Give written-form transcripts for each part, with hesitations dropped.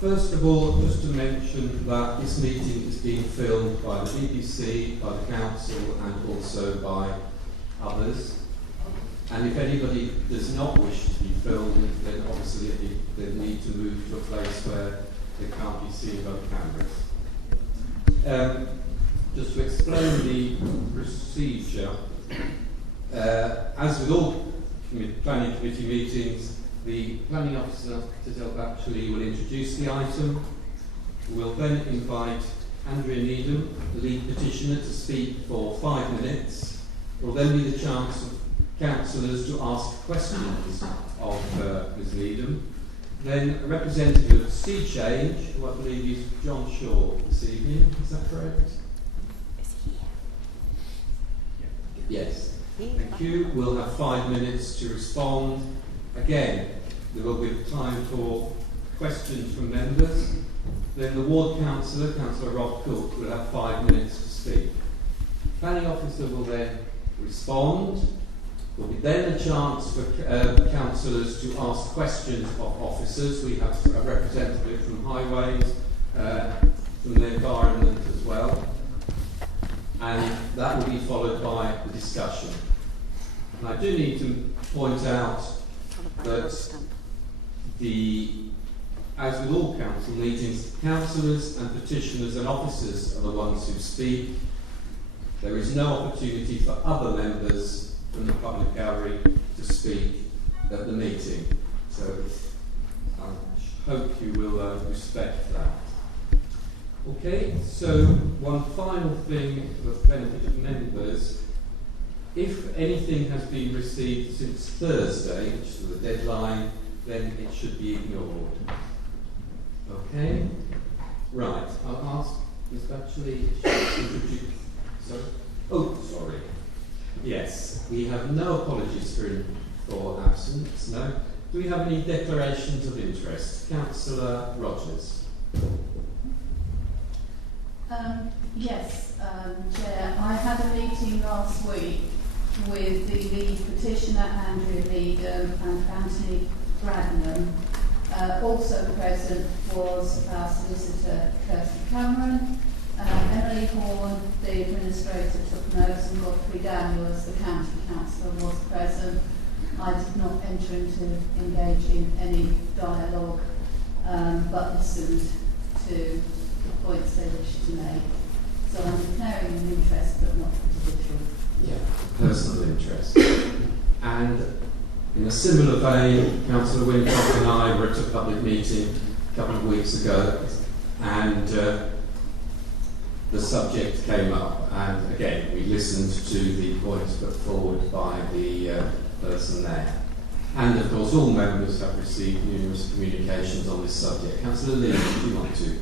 First of all, just to mention that this meeting is being filmed by the BBC, by the Council, and also by others. And if anybody does not wish to be filmed, then obviously they need to move to a place where they can't be seen by the cameras. Just to explain the procedure, as with all planning committee meetings, the planning officer actually will introduce the item. We'll then invite Andrea Needham, the lead petitioner, to speak for 5 minutes. There will then be the chance of councillors to ask questions of Ms Needham. Then a representative of Sea Change, who I believe is John Shaw this evening, is that correct? Yes. Thank you. We'll have 5 minutes to respond. Again, there will be time for questions from members. Then the ward councillor, Councillor Rob Cook, will have 5 minutes to speak. The planning officer will then respond. There will be then a chance for councillors to ask questions of officers. We have a representative from Highways, from the environment as well. And that will be followed by the discussion. And I do need to point out that as with all council meetings, councillors and petitioners and officers are the ones who speak. There is no opportunity for other members from the public gallery to speak at the meeting. So I hope you will respect that. Okay, so one final thing for the benefit of members. If anything has been received since Thursday, which is the deadline, then it should be ignored. Okay? Right, I'll ask Ms. Batchley to introduce. Sorry? Oh, sorry. Yes, we have no apologies for absence, no. Do we have any declarations of interest? Councillor Rogers. Yes, Chair. I had a meeting last week with the lead petitioner, Andrea Needham, and Anthony Bradnam. Also present was our solicitor, Kirsty Cameron, Emily Horn, the administrator, took notes, and Godfrey Daniel, as the county councillor, was present. I did not enter into engaging any dialogue, but listened to the points they wish to make. So I'm declaring an interest, but not individual. Yeah, personal interest. And in a similar vein, Councillor Wincock and I were at a public meeting a couple of weeks ago, and the subject came up, and again we listened to the points put forward by the person there. And of course all members have received numerous communications on this subject. Councillor Lee, do you want to?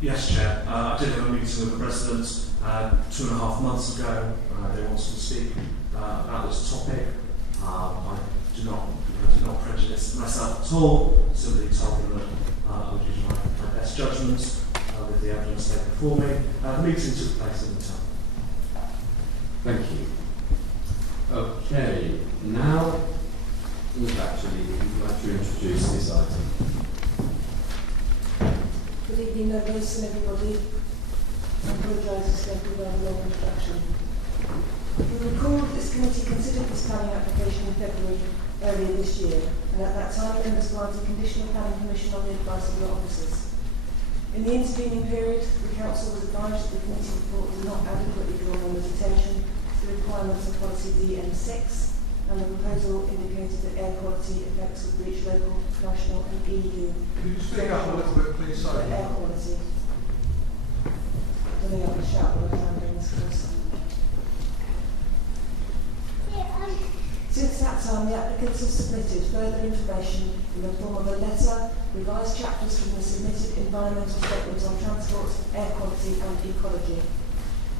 Yes, Chair. I did have a meeting with the residents 2.5 months ago. They wanted to speak about this topic. I did not prejudice myself at all. Simply told them that I would use my best judgment with the evidence they before me. The meeting took place in the town. Thank you. Okay, now we'd like to introduce this item. Good evening, members and everybody. I apologise for stepping around a long introduction. You recall this committee considered this planning application in February earlier this year, and at that time members granted conditional planning permission on the advice of your officers. In the intervening period, the council was advised that the committee report did not adequately draw members' attention to the requirements of policy DM6, and the proposal indicated that air quality effects would reach local, national and EU. Can you speak up a little bit, please? Sorry. Air quality. I don't think I can shout, but I can bring this closer. Since that time, the applicants have submitted further information in the form of a letter, revised chapters from the submitted environmental statements on transport, air quality and ecology.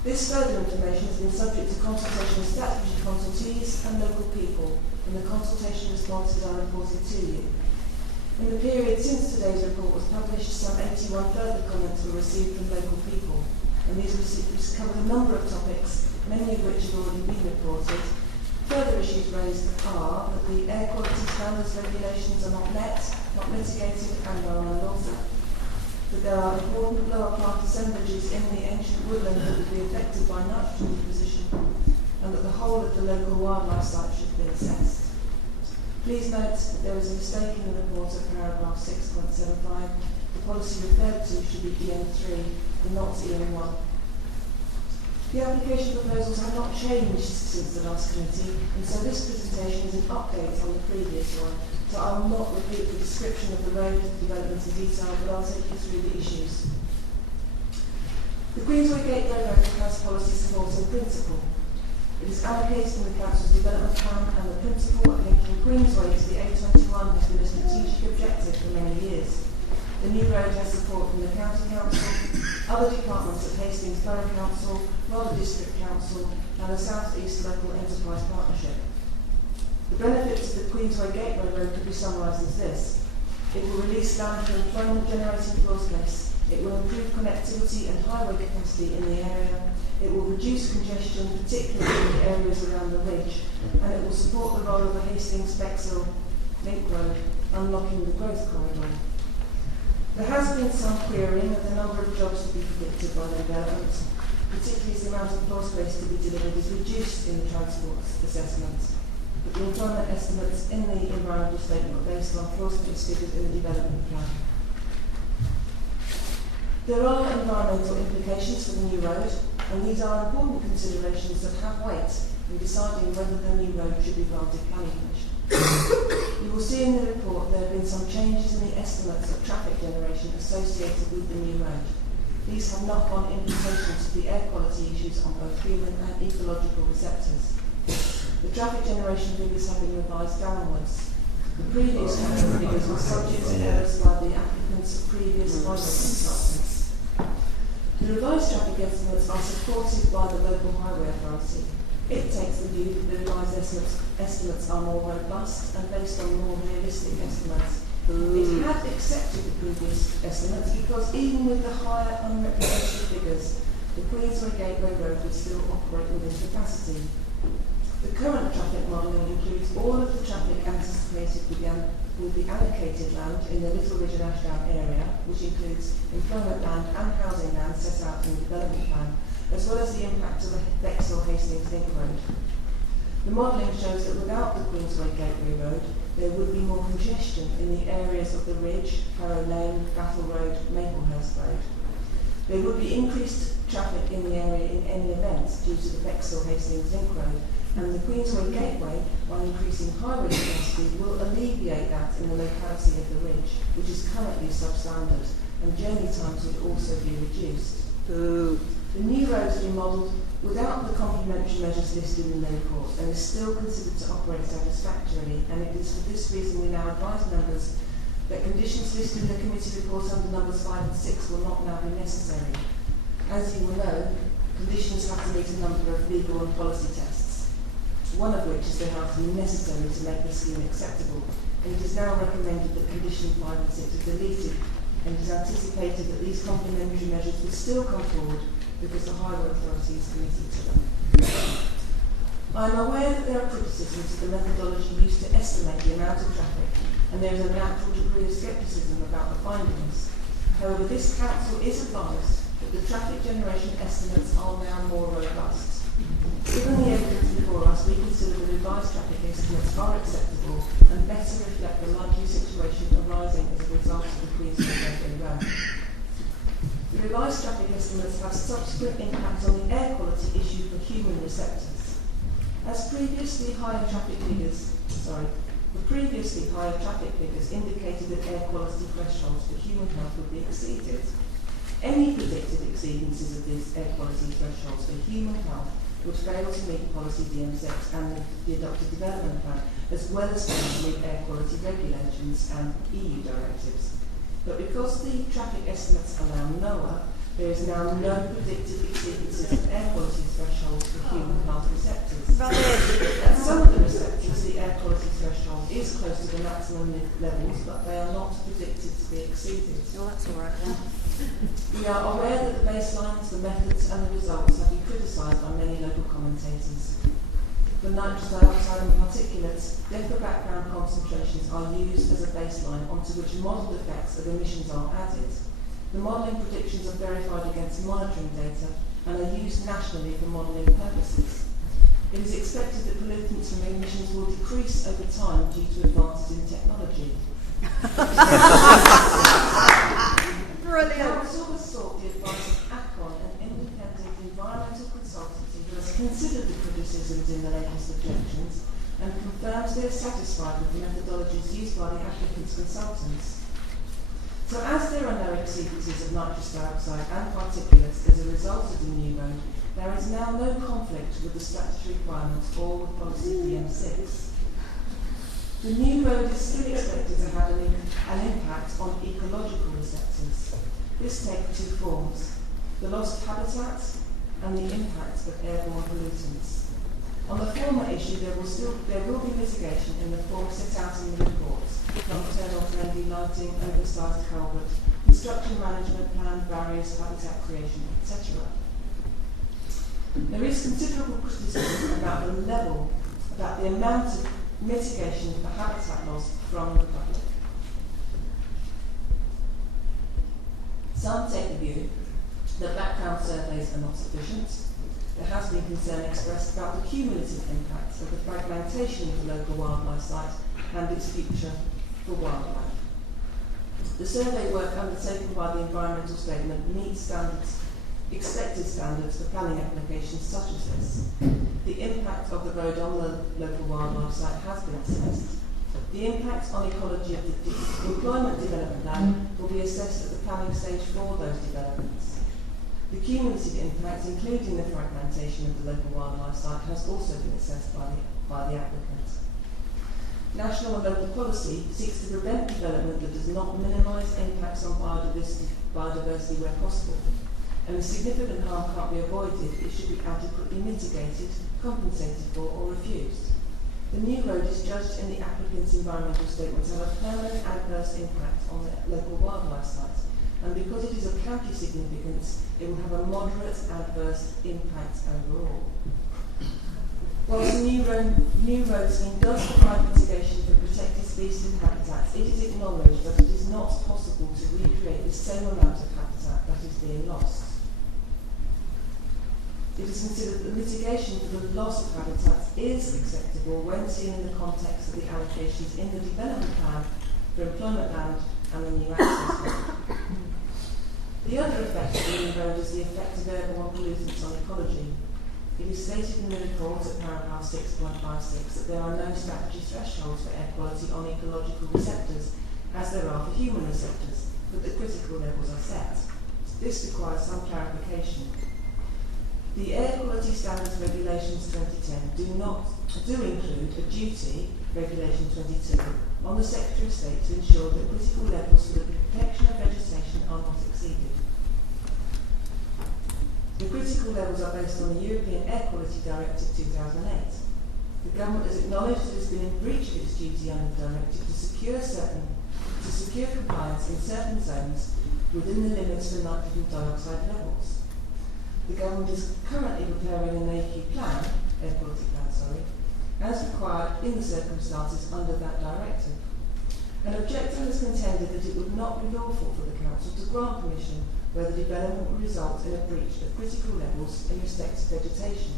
This further information has been subject to consultation with statutory consultees and local people, and the consultation responses are reported to you. In the period since today's report was published, some 81 further comments were received from local people, and these covered a number of topics, many of which have already been reported, Further issues raised are that the air quality standards regulations are not met, not mitigated, and are unlawful. That there are important lower part assemblages in the ancient woodland that would be affected by nitrogen deposition, and that the whole of the local wildlife site should be assessed. Please note that there is a mistake in the report at paragraph 6.75. The policy referred to should be EM3 and not EM1. The application proposals have not changed since the last committee, and so this presentation is an update on the previous one. So I will not repeat the description of the road development in detail, but I'll take you through the issues. The Queensway Gateway road has policy support in principle. It is allocated in the Council's development plan, and the principle of linking Queensway to the A21 has been a strategic objective for many years. The new road has support from the County Council, other departments of Hastings Borough Council, Rother District Council, and the South East Local Enterprise Partnership. The benefits of the Queensway Gateway road could be summarised as this. It will release land for employment generating floor space. It will improve connectivity and highway capacity in the area. It will reduce congestion, particularly in the areas around the ridge, and it will support the role of the Hastings-Bexhill Link Road, unlocking the growth corridor. There has been some querying of the number of jobs to be predicted by the development, particularly as the amount of floor space to be delivered is reduced in the transport assessment. But the employment estimates in the environmental statement are based on floor space figures in the development plan. There are environmental implications for the new road, and these are important considerations that have weight in deciding whether the new road should be granted planning permission. You will see in the report there have been some changes in the estimates of traffic generation associated with the new road. These have knock-on implications for the air quality issues on both human and ecological receptors. The traffic generation figures have been revised downwards. The previous traffic figures were subject to errors by the applicant's previous highway consultants. The revised traffic estimates are supported by the local highway authority. It takes the view that the revised estimates are more robust and based on more realistic estimates. It had accepted the previous estimates because even with the higher unrepresentative figures, the Queensway Gateway Road would still operate within capacity. The current traffic modelling includes all of the traffic anticipated with the allocated land in the Little Ridge and Ashdown area, which includes employment land and housing land set out in the development plan, as well as the impact of the Bexhill-Hastings Link Road. The modelling shows that without the Queensway Gateway Road, there would be more congestion in the areas of the Ridge, Harrow Lane, Battle Road, Maplehurst Road. There would be increased traffic in the area in any event due to the Bexhill-Hastings Link Road, and the Queensway Gateway, by increasing highway capacity, will alleviate that in the locality of the Ridge, which is currently substandard, and journey times would also be reduced. The new road has been modelled without the complementary measures listed in the report and is still considered to operate satisfactorily, and it is for this reason we now advise members that conditions listed in the committee report under numbers 5 and 6 will not now be necessary. As you will know, conditions have to meet a number of legal and policy tests, one of which is they have to be necessary to make the scheme acceptable, and it is now recommended that condition 5 and 6 are deleted, and it is anticipated that these complementary measures will still come forward because the highway authority is committed to them. I am aware that there are criticisms of the methodology used to estimate the amount of traffic, and there is a natural degree of scepticism about the findings. However, this council is advised that the traffic generation estimates are now more robust. Given the evidence before us, we consider the revised traffic estimates are acceptable and better reflect the likely situation arising as a result of the Queensway Gateway Road. The revised traffic estimates have subsequent impact on the air quality issue for human receptors. As previously higher traffic figures indicated that air quality thresholds for human health would be exceeded. Any predicted exceedances of these air quality thresholds for human health would fail to meet policy DM6 and the adopted development plan, as well as fail to meet air quality regulations and EU directives. But because the traffic estimates are now lower, there is now no predicted exceedances of air quality thresholds for human health receptors. At some of the receptors, the air quality threshold is close to the maximum levels, but they are not predicted to be exceeded. Oh, that's all right then. We are aware that the baselines, the methods and the results have been criticised by many local commentators. For nitrous dioxide and particulates, DEFRA background concentrations are used as a baseline onto which modelled effects of emissions are added. The modelling predictions are verified against monitoring data and are used nationally for modelling purposes. It is expected that pollutants from emissions will decrease over time due to advances in technology. Brilliant. Council has sought the advice of ACON, an independent environmental consultancy who has considered the criticisms in the latest objections and confirms they are satisfied with the methodologies used by the applicant's consultants. So as there are no exceedances of nitrous dioxide and particulates as a result of the new road, there is now no conflict with the statutory requirements or with policy PM6. The new road is still expected to have an impact on ecological receptors. This takes two forms: the loss of habitat and the impact of airborne pollutants. On the former issue, there will be mitigation in the form set out in the report: nocturnal friendly lighting, oversized culvert, construction management plan, barriers, habitat creation, etc. There is considerable criticism about the amount of mitigation for habitat loss from the public. Some take the view that background surveys are not sufficient. There has been concern expressed about the cumulative impacts of the fragmentation of the local wildlife site and its future for wildlife. The survey work undertaken by the environmental statement meets expected standards for planning applications such as this. The impact of the road on the local wildlife site has been assessed. The impact on ecology of the employment development plan will be assessed at the planning stage for those developments. The cumulative impact, including the fragmentation of the local wildlife site, has also been assessed by the applicant. National and local policy seeks to prevent development that does not minimise impacts on biodiversity where possible. And if significant harm can't be avoided, it should be adequately mitigated, compensated for, or refused. The new road is judged in the applicant's environmental statement to have a permanent adverse impact on the local wildlife site, and because it is of county significance, it will have a moderate adverse impact overall. Whilst the new road scheme does provide mitigation for protected species and habitats, it is acknowledged that it is not possible to recreate the same amount of habitat that is being lost. It is considered that mitigation for the loss of habitat is acceptable when seen in the context of the allocations in the development plan for employment land and the new access road. The other effect of the new road is the effect of airborne pollutants on ecology. It is stated in the report at paragraph 6.56 that there are no statutory thresholds for air quality on ecological receptors, as there are for human receptors, but the critical levels are set. This requires some clarification. The Air Quality Standards Regulations 2010 do include a duty, Regulation 22, on the Secretary of State to ensure that critical levels for the protection of vegetation are not exceeded. The critical levels are based on the European Air Quality Directive 2008. The government has acknowledged that it has been in breach of its duty under the directive to secure compliance in certain zones within the limits for nitrogen dioxide levels. The government is currently preparing an AQ plan, air quality plan, as required in the circumstances under that directive. An objector has contended that it would not be lawful for the council to grant permission where the development would result in a breach of critical levels in respect to vegetation.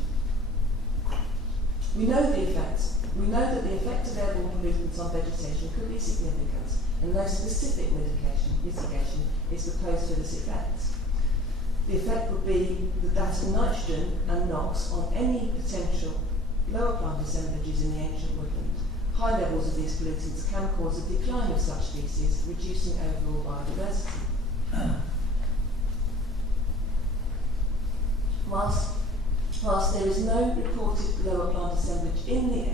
We know that the effect of airborne pollutants on vegetation could be significant, and no specific mitigation is proposed for this effect. The effect would be that of nitrogen and NOx on any potential lower plant assemblages in the ancient woodland. High levels of these pollutants can cause a decline of such species, reducing overall biodiversity. Whilst there is no reported lower plant assemblage in the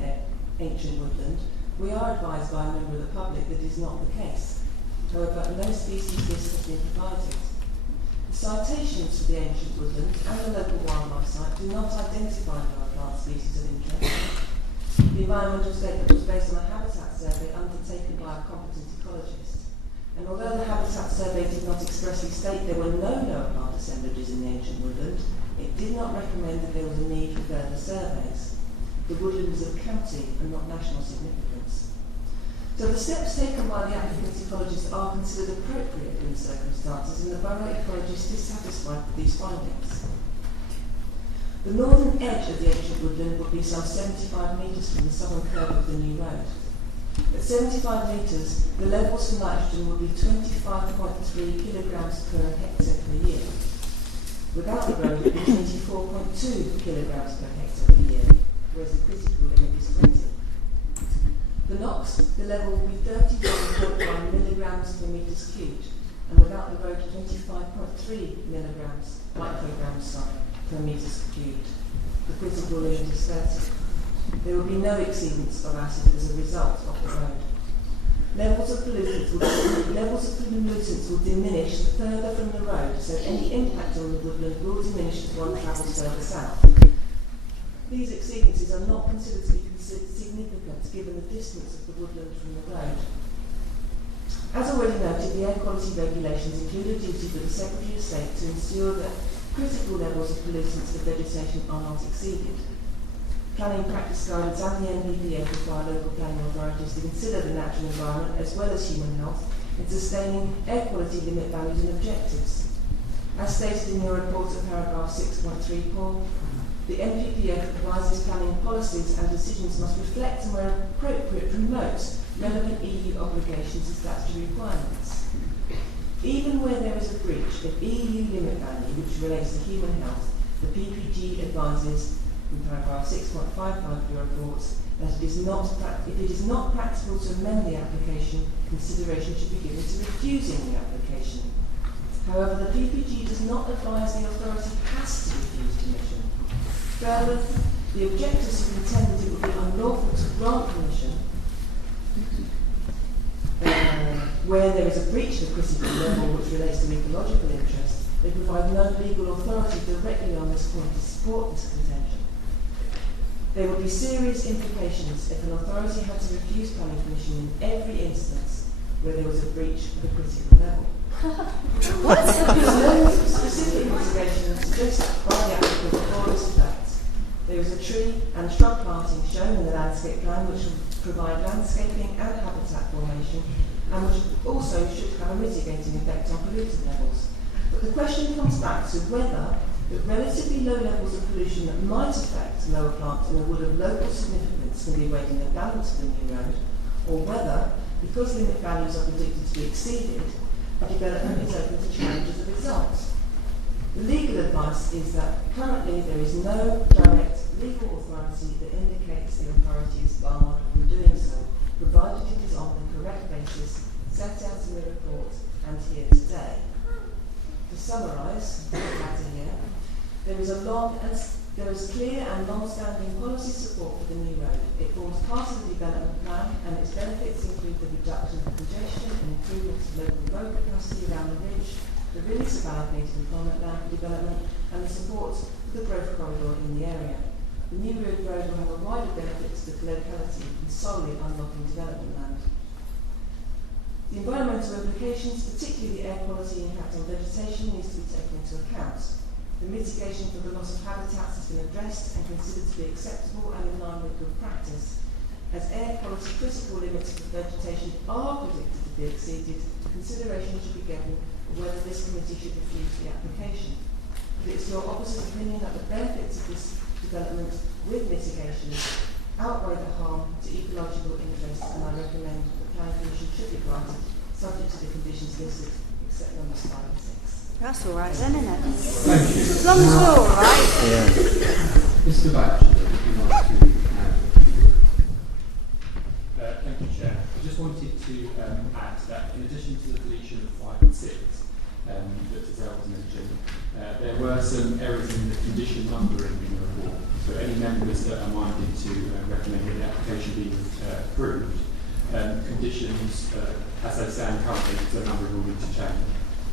ancient woodland, we are advised by a member of the public that is not the case. However, no species list has been provided. The citations for the ancient woodland and the local wildlife site do not identify lower plant species of interest. The environmental statement was based on a habitat survey undertaken by a competent ecologist. And although the habitat survey did not expressly state there were no lower plant assemblages in the ancient woodland, it did not recommend that there was a need for further surveys. The woodland is of county and not national significance. So the steps taken by the applicant's ecologist are considered appropriate in the circumstances, and the borough ecologist is satisfied with these findings. The northern edge of the ancient woodland would be some 75 metres from the southern curve of the new road. At 75 metres, the levels for nitrogen would be 25.3 kilograms per hectare per year. Without the road, it would be 24.2 kilograms per hectare per year, whereas the critical limit is 20. The NOx, the level would be 31.1 milligrams per metres cubed, and without the road, 25.3 micrograms per metres cubed. The critical limit is 30. There will be no exceedance of acid as a result of the road. Levels of pollutants will diminish the further from the road, so any impact on the woodland will diminish as one travels further south. These exceedances are not considered to be significant given the distance of the woodland from the road. As already noted, the air quality regulations include a duty for the Secretary of State to ensure that critical levels of pollutants for vegetation are not exceeded. Planning practice guidance and the NPPF require local planning authorities to consider the natural environment as well as human health in sustaining air quality limit values and objectives. As stated in your report at paragraph 6.3, Paul, the NPPF advises planning policies and decisions must reflect and where appropriate promote relevant EU obligations and statutory requirements. Even where there is a breach of EU limit value which relates to human health, the PPG advises in paragraph 6.55 of your report that if it is not practical to amend the application, consideration should be given to refusing the application. However, the PPG does not advise the authority has to refuse permission. Further, the objectors who contend that it would be unlawful to grant permission where there is a breach of the critical level which relates to ecological interest, they provide no legal authority directly on this point to support this contention. There would be serious implications if an authority had to refuse planning permission in every instance where there was a breach of the critical level. What? There is no specific mitigation suggested by the applicant for this effect. There is a tree and shrub planting shown in the landscape plan which will provide landscaping and habitat formation and which also should have a mitigating effect on pollutant levels. But the question comes back to whether the relatively low levels of pollution that might affect lower plants in a wood of local significance can be weighed in the balance of the new road, or whether, because limit values are predicted to be exceeded, a development is open to challenge as a result. The legal advice is that currently there is no direct legal authority that indicates the authority is barred from doing so, provided it is on the correct basis set out in the report and here today. To summarise, there is clear and long-standing policy support for the new road. It forms part of the development plan and its benefits include the reduction of congestion and improvement of local road capacity around the ridge, the release of allocated employment land for development and the support for the growth corridor in the area. The new road will have a wider benefit to the locality than solely unlocking development land. The environmental implications, particularly the air quality impact on vegetation, needs to be taken into account. The mitigation for the loss of habitats has been addressed and considered to be acceptable and in line with good practice. As air quality critical limits for vegetation are predicted to be exceeded, consideration should be given of whether this committee should refuse the application. It is your opposite opinion that the benefits of this development with mitigation outweigh the harm to ecological interests, and I recommend that planning permission should be granted, subject to the conditions listed, except numbers 5 and 6. That's all right then, isn't it? Thank you. As long as we're all right. Yeah. Mr. Batchelor, if you'd like to add a few words. Thank you, Chair. I just wanted to add that in addition to the deletion of 5 and 6 that Giselle was mentioned, there were some errors in the condition numbering in the report. So any members that are minded to recommend that the application be approved, conditions as they stand currently, the numbering will need to change.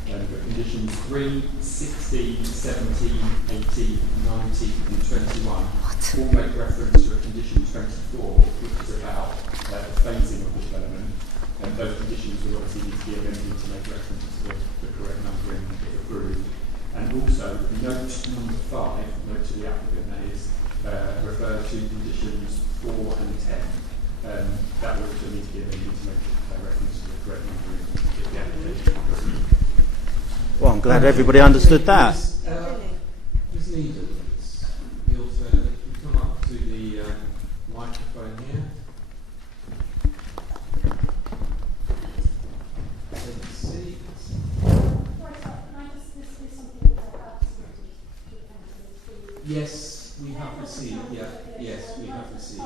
But conditions 3, 16, 17, 18, 19 and 21 all make reference to a condition 24, which is about the phasing of the development. And those conditions will obviously need to be amended to make reference to the correct numbering if approved. And also, note number 5, note to the applicant, that is, refer to conditions 4 and 10. That will also need to be amended to make reference to the correct numbering of the application. Well, I'm glad everybody understood that. Ms. Needham's, you'll come up to the microphone here. Take a seat. Yes, we have received. Yeah, yes, we have received.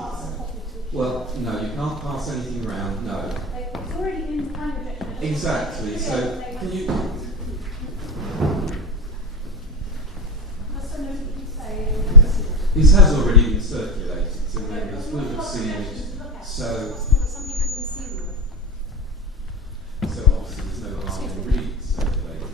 Well, no, you can't pass anything round. No. It's already been rejected. Exactly. So, can you? This has already been circulated, so members will have seen it. So obviously there's no harm in re-circulating it.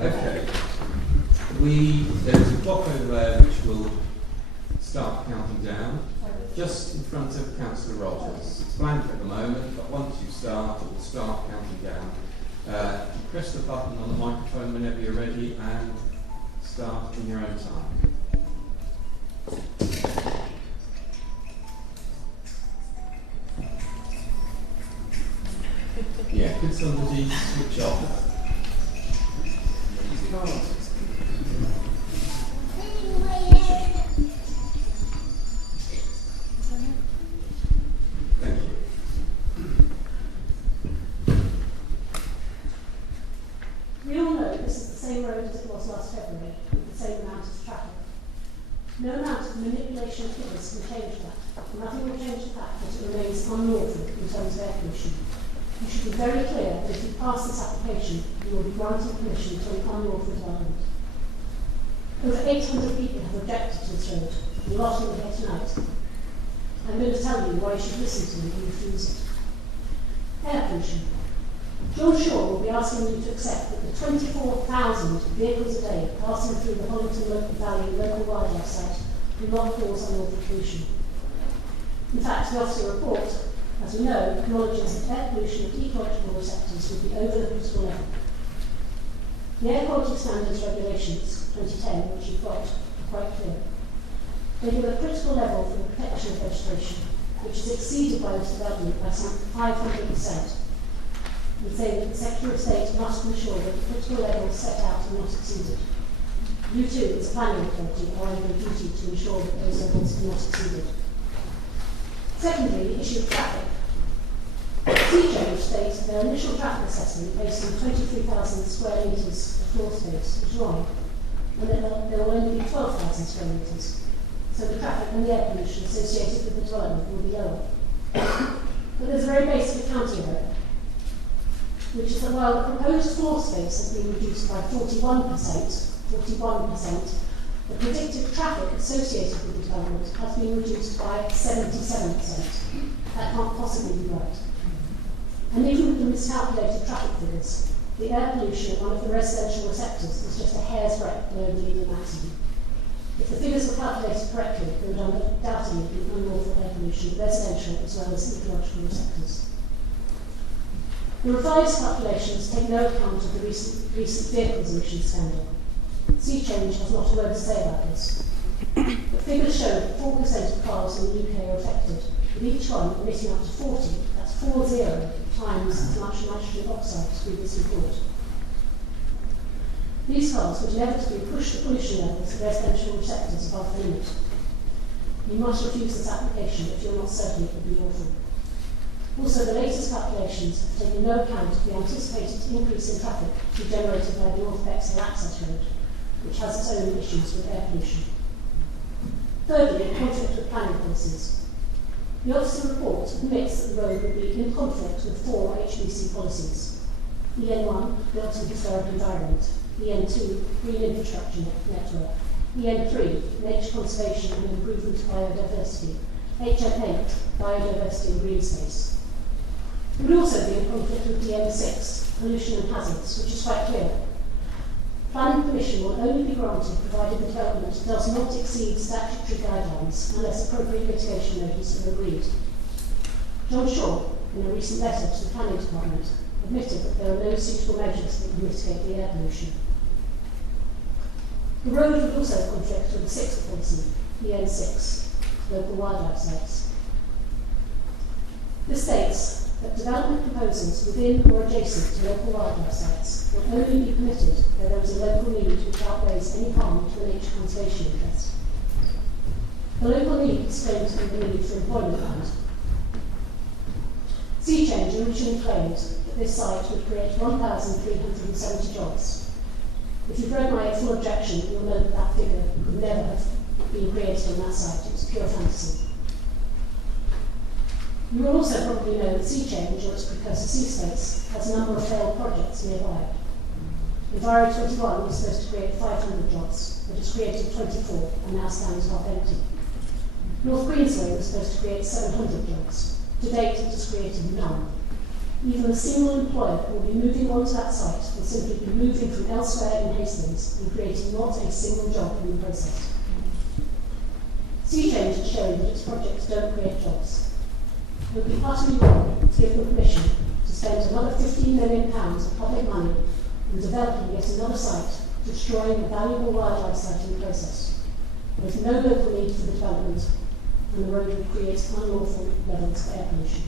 Okay. There's a clock over there which will start counting down, just in front of Councillor Rogers. It's blank at the moment, but once you start, it will start counting down. You press the button on the microphone whenever you're ready and start in your own time. Yeah, could somebody switch off? Thank you. We all know this is the same road as it was last February, with the same amount of traffic. No amount of manipulation of figures can change that. Nothing will change the fact that it remains unlawful in terms of air pollution. You should be very clear that if you pass this application, you will be granted permission to an unlawful development. Over 800 people have objected to this road, and a lot of them here tonight. I'm going to tell you why you should listen to me and refuse it. Air pollution. John Shaw will be asking you to accept that the 24,000 vehicles a day passing through the Hollington Local Valley Local Wildlife Site will not cause unlawful pollution. In fact, the officer report, as we know, acknowledges that air pollution at ecological receptors would be over the critical level. The Air Quality Standards Regulations 2010, which you've got, are quite clear. They give a critical level for the protection of vegetation, which is exceeded by this development by some 500%. And say that the Secretary of State must ensure that the critical levels set out are not exceeded. You too, as a planning authority, are under a duty to ensure that those levels are not exceeded. Secondly, the issue of traffic. CJ states their initial traffic assessment based on 23,000 square metres of floor space is wrong, and that there will only be 12,000 square metres. So the traffic and the air pollution associated with the development will be lower. But there's a very basic accounting error, which is that while the proposed floor space has been reduced by 41%, the predicted traffic associated with the development has been reduced by 77%. That can't possibly be right. And even with the miscalculated traffic figures, the air pollution at one of the residential receptors is just a hair's breadth below the median maximum. If the figures were calculated correctly, there would undoubtedly be unlawful air pollution at residential as well as ecological receptors. The revised calculations take no account of the recent vehicles emission scandal. Sea Change has not a word to say about this. The figures show that 4% of cars in the UK are affected, with each one emitting up to 40, that's 40 times as much nitrogen oxide as previously thought. These cars would inevitably push the pollution levels of residential receptors above the limit. You must refuse this application if you're not certain it will be lawful. Also, the latest calculations have taken no account of the anticipated increase in traffic to be generated by the North Bexhill Access Road, which has its own issues with air pollution. Thirdly, in conflict with planning policies. The officer report admits that the road would be in conflict with 4 HBC policies. EN1, Built and Historic Environment, EN2, Green Infrastructure Network, EN3, Nature Conservation and Improvement of Biodiversity, HM8, Biodiversity and Green Space. It would also be in conflict with DN6, pollution and hazards, which is quite clear. Planning permission will only be granted provided the development does not exceed statutory guidelines unless appropriate mitigation measures are agreed. John Shaw, in a recent letter to the Planning Department, admitted that there are no suitable measures that can mitigate the air pollution. The road would also conflict with the sixth policy, EN6, local wildlife sites. This states that development proposals within or adjacent to local wildlife sites will only be permitted where there is a local need which outweighs any harm to the nature conservation interest. The local need is claimed to be the need for employment land. Sea Change originally claimed that this site would create 1,370 jobs. If you've read my full objection, you'll know that that figure could never have been created on that site. It was pure fantasy. You will also probably know that Sea Change, or its precursor Sea Space, has a number of failed projects nearby. Enviro 21 was supposed to create 500 jobs, but it's created 24 and now stands half empty. North Queensway was supposed to create 700 jobs. To date, it has created none. Even a single employer that will be moving onto that site will simply be moving from elsewhere in Hastings and creating not a single job in the process. Sea Change has shown that its projects don't create jobs. It would be utterly wrong to give them permission to spend another £15 million of public money in developing yet another site, destroying a valuable wildlife site in the process. There is no local need for the development, and the road would create unlawful levels of air pollution.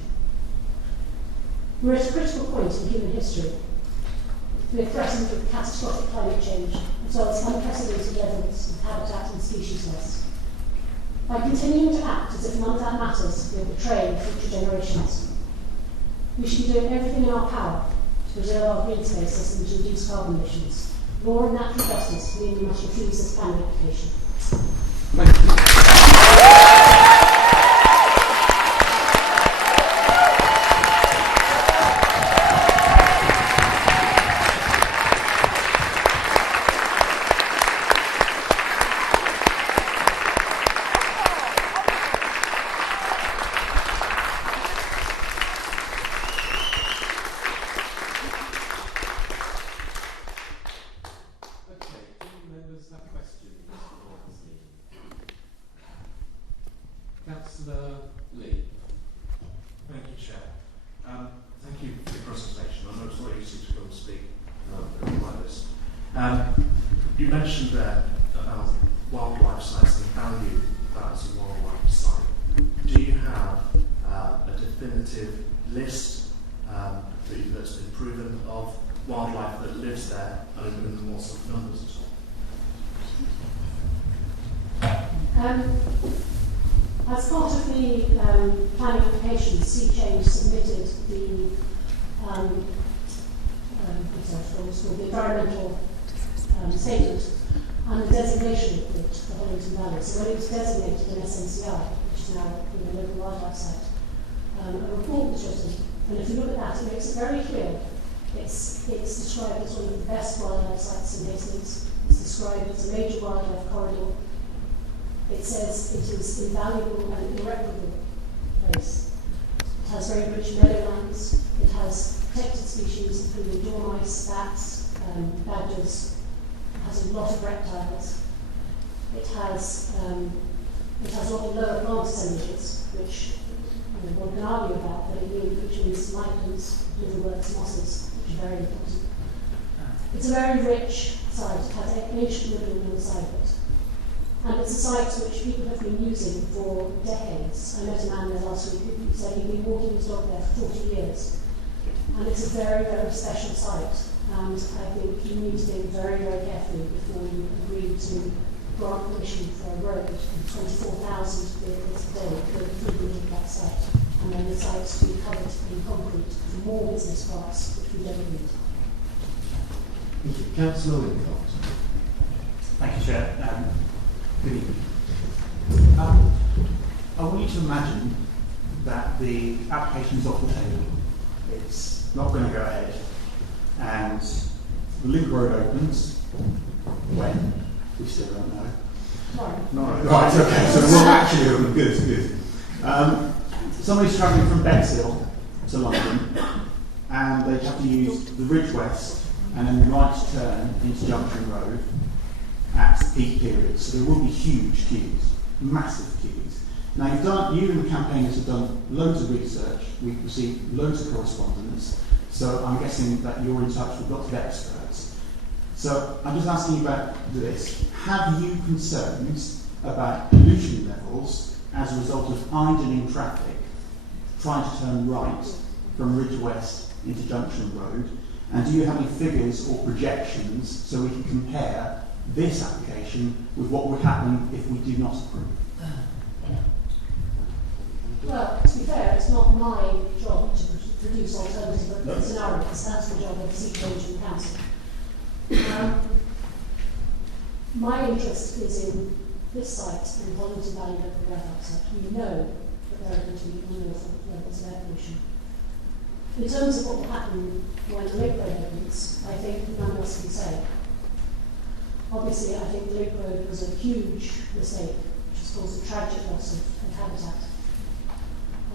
We're at a critical point in human history. We are threatened with catastrophic climate change, as well as unprecedented levels of habitat and species loss. By continuing to act as if none of that matters, we are betraying future generations. We should be doing everything in our power to preserve our green spaces and to reduce carbon emissions. Law and natural justice mean we must refuse this planning application. Thank you. Councillor Lee. Thank you, Chair. Thank you for your presentation. I know it's not easy to go and speak like this. You mentioned there about wildlife sites and the value that as a wildlife site. Do you have a definitive list that's been proven of wildlife that lives there, and in what sort of numbers at all? As part of the planning application, Sea Change submitted the environmental statement and the designation report for Hollington Valley. So when it was designated an SNCI, which is now a local wildlife site, a report was written, and if you look at that, it makes it very clear. It's described as one of the best wildlife sites in Hastings. It's described as a major wildlife corridor. It says it is invaluable and irreparable place. It has very rich meadowlands. It has protected species, including dormice, bats, badgers. It has a lot of reptiles. It has a lot of lower plant assemblages, which one can argue about, but which means lichens, liverworts, mosses, which are very important. It's a very rich site. It has ancient woodland on the side of it. And it's a site which people have been using for decades. I met a man there last week who said he'd been walking his dog there for 40 years. And it's a very, very special site. And I think you need to think very, very carefully before you agree to grant permission for a road with 24,000 vehicles a day going through that site. And then the site to be covered in concrete for more business parks, which we don't need. Thank you. Councillor Wincott. Thank you, Chair. Good evening. I want you to imagine that the application is off the table. It's not going to go ahead. And the link road opens. When? We still don't know. No. Right, okay. So it will actually open. Good. Somebody's travelling from Bexhill to London, and they have to use the Ridge West and then right turn into Junction Road at peak periods. So there will be huge queues, massive queues. Now you and the campaigners have done loads of research, we've received loads of correspondence, so I'm guessing that you're in touch with lots of experts. So I'm just asking you about this. Have you concerns about pollution levels as a result of idling traffic trying to turn right from Ridge West into Junction Road? And do you have any figures or projections so we can compare this application with what would happen if we do not approve? Well, to be fair, it's not my job to produce alternative scenarios. That's the job of the Seat Management Council. My interest is in this site and Hollington Valley Local Warehouse site. We know that there are going to be unlawful levels of air pollution. In terms of what will happen when the Lake Road opens, I think none of us can say. Obviously, I think the Lake Road was a huge mistake, which has caused a tragic loss of habitat.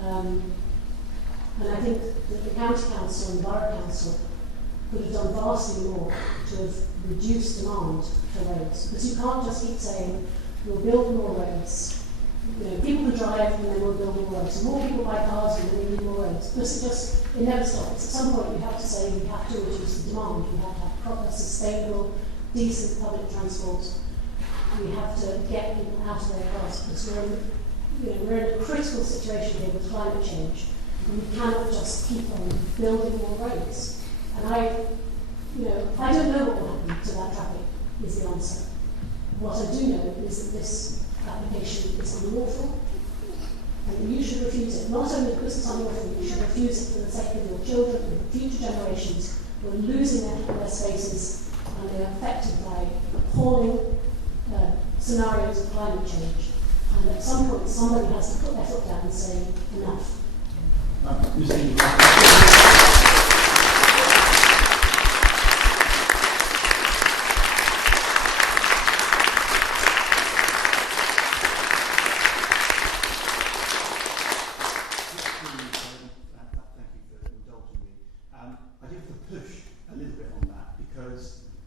And I think that the County Council and Borough Council could have done vastly more to have reduced demand for roads. Because you can't just keep saying, we'll build more roads. You know, people can drive and then we'll build more roads. More people buy cars and then we need more roads. Because it never stops. At some point you have to say we have to reduce the demand. We have to have proper, sustainable, decent public transport. We have to get people out of their cars because we're in a critical situation here with climate change. And we cannot just keep on building more roads. And I don't know what will happen to that traffic, is the answer. What I do know is that this application is unlawful, and you should refuse it. Not only because it's unlawful, you should refuse it for the sake of your children and future generations who are losing their spaces and they are affected by appalling scenarios of climate change. And at some point, somebody has to put their foot down and say, enough.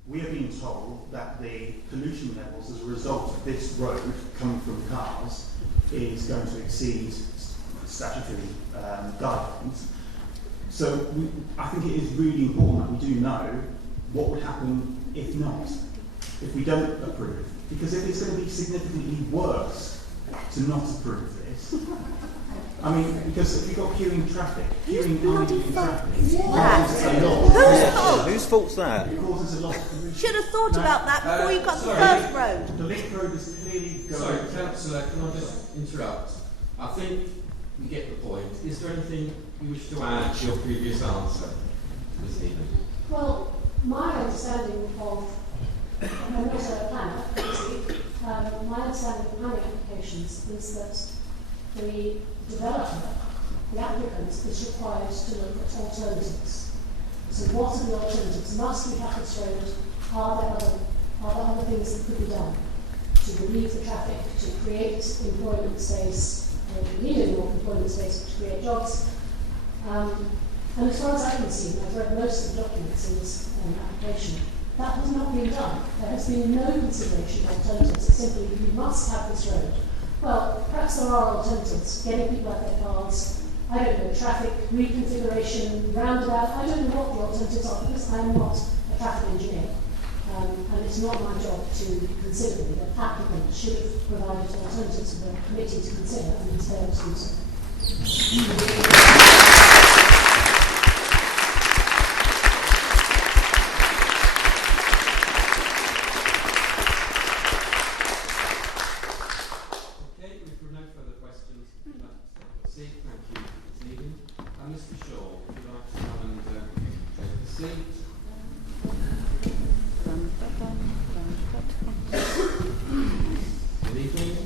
We are being told that the pollution levels as a result of this road coming from cars is going to exceed statutory guidelines. So I think it is really important that we do know what would happen if not, if we don't approve. Because if it's going to be significantly worse to not approve this, I mean, because if you've got queuing traffic, queuing traffic, Whose fault's that? It causes a lot of pollution. Should have thought about that before you got the first road. The link road is clearly going. Sorry, Councillor, can I just interrupt? I think you get the point. Is there anything you wish to add to your previous answer, Ms. Needham? Well, my understanding of, I'm not a planner, obviously, my understanding of planning applications is that the developer, the applicant, is required to look at alternatives. So what are the alternatives? Must we have this road? Are there other things that could be done to relieve the traffic, to create employment space, we need any more employment space to create jobs? And as far as I can see, and I've read most of the documents in this application, that has not been done. There has been no consideration of alternatives. It's simply, we must have this road. Well, perhaps there are alternatives. Getting people out their cars, I don't know, traffic reconfiguration, roundabout, I don't know what the alternatives are because I am not a traffic engineer. And it's not my job to consider them. The applicant should have provided alternatives for the committee to consider and it's failed to do so.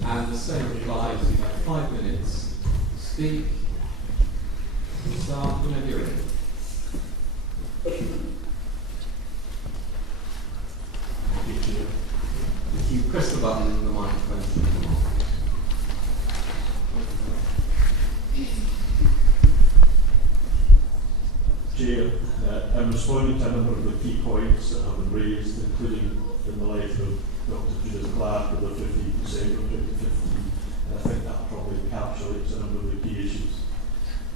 And the same applies. You have 5 minutes to speak. Start whenever you're ready. If you press the button, the microphone should come on. responding to a number of the key points that have been raised, including in the life of Dr. Judith Clark of the 15th December 2015, and I think that probably encapsulates a number of the key issues.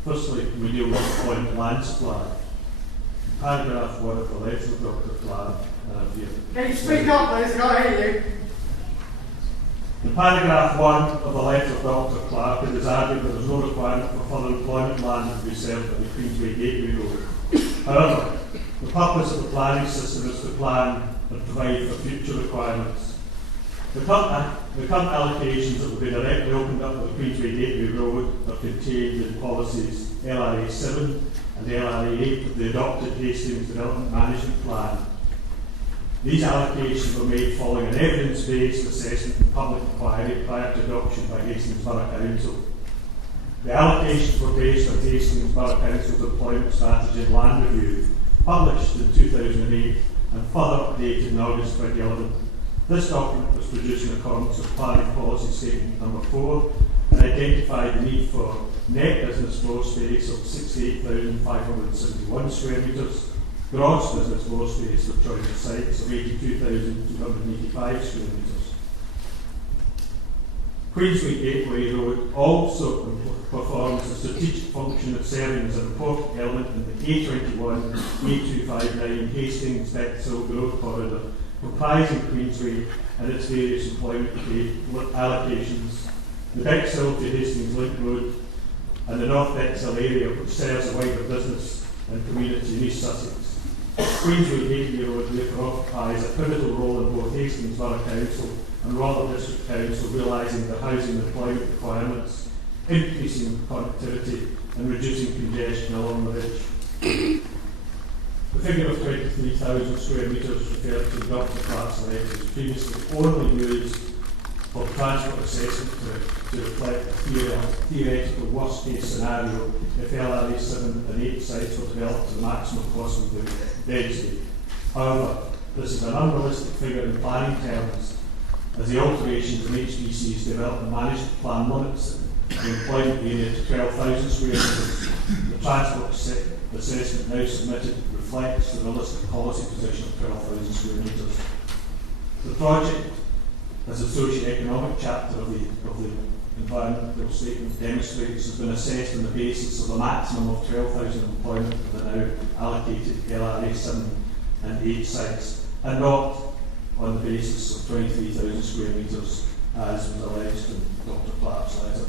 Firstly, we deal with employment land supply. Paragraph 1 of the letter of Dr. Clark. Can you speak up, please? I can't hear you. In paragraph 1 of the letter of Dr. Clark, it is argued that there is no requirement for further employment land to be served at the Queensway Gateway Road. However, the purpose of the planning system is to plan and provide for future requirements. The current allocations that will be directly opened up at the Queensway Gateway Road are contained in policies LRA 7 and LRA 8 of the adopted Hastings Development Management Plan. These allocations were made following an evidence-based assessment and public inquiry prior to adoption by Hastings Borough Council. The allocations were based on Hastings Borough Council's Employment Strategy and Land Review, published in 2008 and further updated in August 2011. This document was produced in accordance with Planning Policy Statement number 4 and identified the need for net business floor space of 68,571 square metres, gross business floor space for joint sites of 82,285 square metres. Queensway Gateway Road also performs a strategic function of serving as an important element in the A21, A259 Hastings Bexhill Growth Corridor, comprising Queensway and its various employment allocations, the Bexhill to Hastings Link Road, and the North Bexhill area, which serves a wider business and community in East Sussex. Queensway Gateway Road therefore occupies a pivotal role in both Hastings Borough Council and Rotherham District Council, realising the housing and employment requirements, increasing connectivity and reducing congestion along the ridge. The figure of 23,000 square metres referred to Dr. Clark's letter was previously only used for transport assessment to reflect a theoretical worst-case scenario if LRA 7 and 8 sites were developed to the maximum possible density. However, this is an unrealistic figure in planning terms, as the alterations in HBC's development management plan limits the employment area to 12,000 square metres. The transport assessment now submitted reflects the realistic policy position of 12,000 square metres. The project, as a socio-economic chapter of the environmental statement demonstrates, has been assessed on the basis of a maximum of 12,000 employment for the now allocated LRA 7 and 8 sites, and not on the basis of 23,000 square metres, as was alleged in Dr. Clark's letter.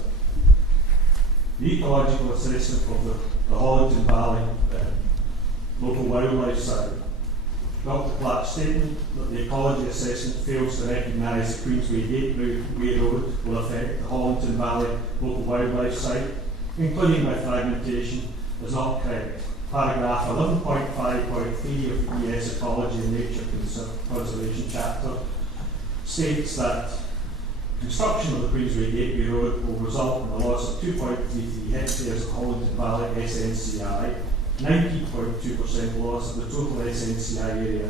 The ecological assessment of the Hollington Valley local wildlife site. Dr. Clark's statement that the ecology assessment fails to recognise the Queensway Gateway Road will affect the Hollington Valley local wildlife site, including by fragmentation, is not correct. Paragraph 11.5.3 of the ES Ecology and Nature Conservation chapter states that construction of the Queensway Gateway Road will result in the loss of 2.33 hectares of Hollington Valley SNCI, 90.2% loss of the total SNCI area,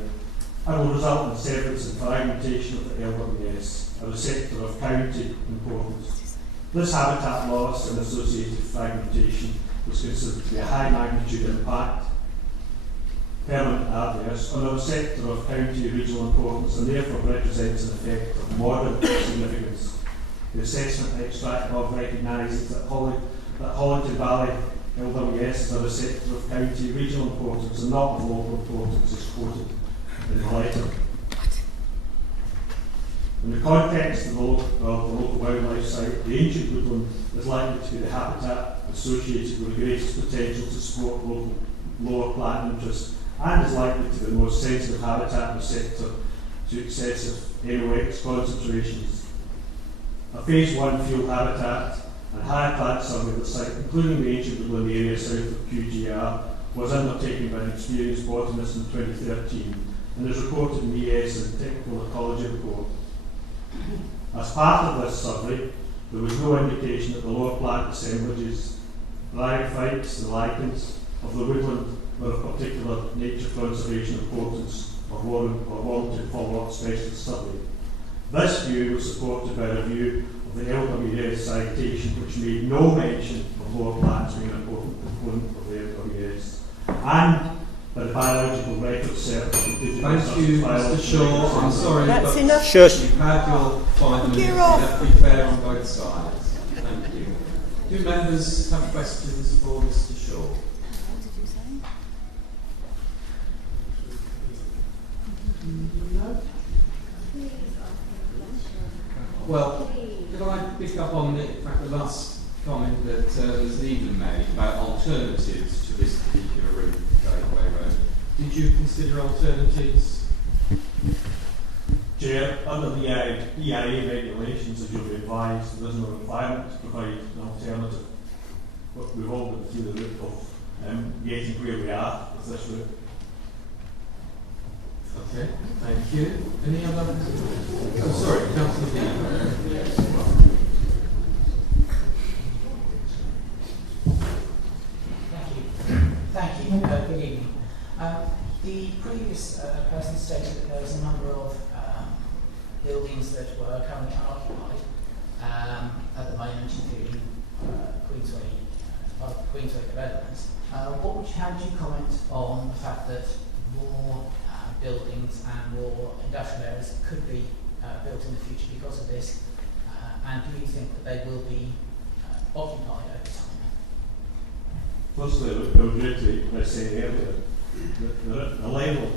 and will result in severance and fragmentation of the LWS, a receptor of county importance. This habitat loss and associated fragmentation was considered to be a high magnitude impact, permanent adverse, on a receptor of county regional importance and therefore represents an effect of modern significance. The assessment extract above recognises that Hollington Valley LWS is a receptor of county regional importance and not of local importance as quoted in the letter. In the context of the local wildlife site, the ancient woodland is likely to be the habitat associated with the greatest potential to support local lower plant interest and is likely to be the most sensitive habitat receptor to excessive NOx concentrations. A Phase 1 field habitat and higher plant survey of the site, including the ancient woodland area south of QGR, was undertaken by an experienced botanist in 2013 and is reported in the ES and Technical Ecology Report. As part of this survey, there was no indication that the lower plant assemblages, bryophytes and lichens of the woodland were of particular nature conservation importance or warranted follow-up specialist study. This view was supported by a review of the LWS citation, which made no mention of lower plants being an important component of the LWS, and for the biological record certificate. Thank you, Mr. Shaw. I'm sorry, That's but enough. Shush. you've had your 5 minutes. You're You off. have to be fair on both sides. Thank you. Do members have questions for Mr. Shaw? What did you say? No? Well, could I pick up on the last comment that Ms. Needham made about alternatives to this particular route, Gateway Road? Did you consider alternatives? Chair, under the EIA regulations, as you'll be advised, there is no requirement to provide an alternative. But we've all been through the route of getting where we are with this route. Okay, thank you. Any other? Oh, sorry, Councillor Dean. Thank you. Good evening. The previous person stated that there was a number of buildings that were currently unoccupied at the moment, including Queensway, part of the Queensway development. How would you comment on the fact that more buildings and more industrial areas could be built in the future because of this? And do you think that they will be occupied over time? Firstly, I would reiterate what I said earlier. The level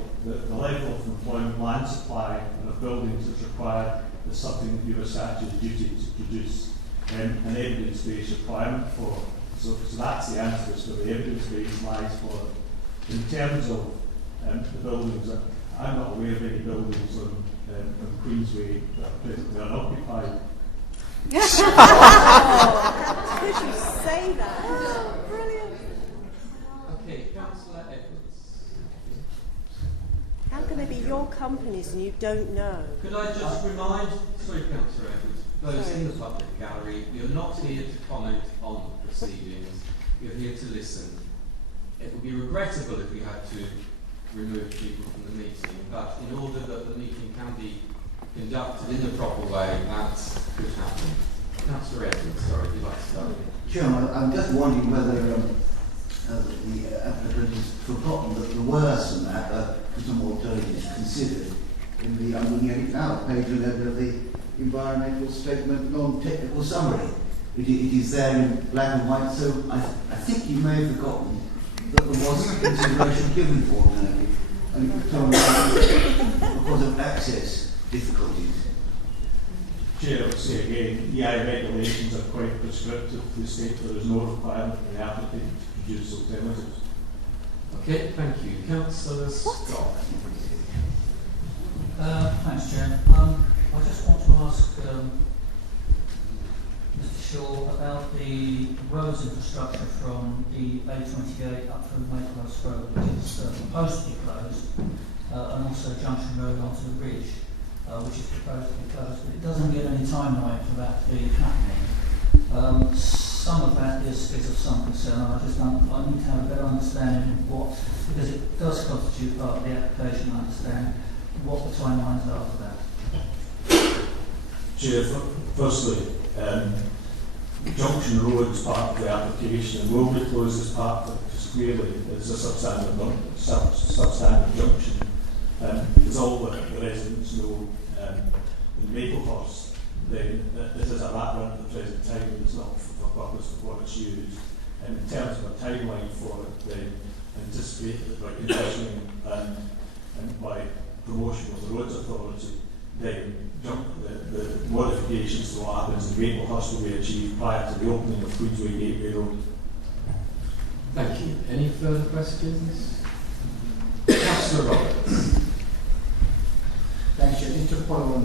of employment, land supply, and of buildings that's required is something that your statute is duty to produce an evidence-based requirement for. So that's the answer, is for the evidence-based lies for. In terms of the buildings, I'm not aware of any buildings on Queensway that are presently unoccupied. Could you say that? Oh, brilliant. Okay, Councillor Edwards. How can they be your companies and you don't know? Could I just remind, sorry, Councillor Edwards, those in the public gallery, you're not here to comment on proceedings, you're here to listen. It would be regrettable if we had to remove people from the meeting, but in order that the meeting can be conducted in the proper way, that could happen. Councillor Edwards, sorry, if you'd like to start. Chairman, I'm just wondering whether the applicant has forgotten that there were some alternatives considered in the, I'm looking at it now, page 11 of the environmental statement non-technical summary. It is there in black and white, so I think you may have forgotten that there was consideration given for alternative, and it was told because of access difficulties. Chair, I would say again, EI regulations are quite prescriptive to state there is no requirement for the applicant to produce alternatives. Okay, thank you. Councillor Scott. Thanks, Chair. I just want to ask Mr. Shaw about the roads infrastructure from the A28 up through Maplehurst Road, which is supposed to be closed, and also Junction Road onto the Ridge, which is proposed to be closed, but it doesn't give any timeline for that to be happening. Some of that is of some concern, and I need to have a better understanding of what, because it does constitute part of the application, I understand what the timelines are for that. Chair, firstly, Junction Road is part of the application and will be closed as part of it, because clearly it's a substandard junction. As all the residents know, in Maplehurst, then this is a rat run at the present time, and it's not for purpose of what it's used. And in terms of a timeline for it, then anticipate that by conditioning and by promotion of the Roads Authority, then the modifications to what happens in Maplehurst will be achieved prior to the opening of Queensway Gateway Road. Thank you. Any further questions? Councillor Roberts. Thanks, Chair. Just to follow on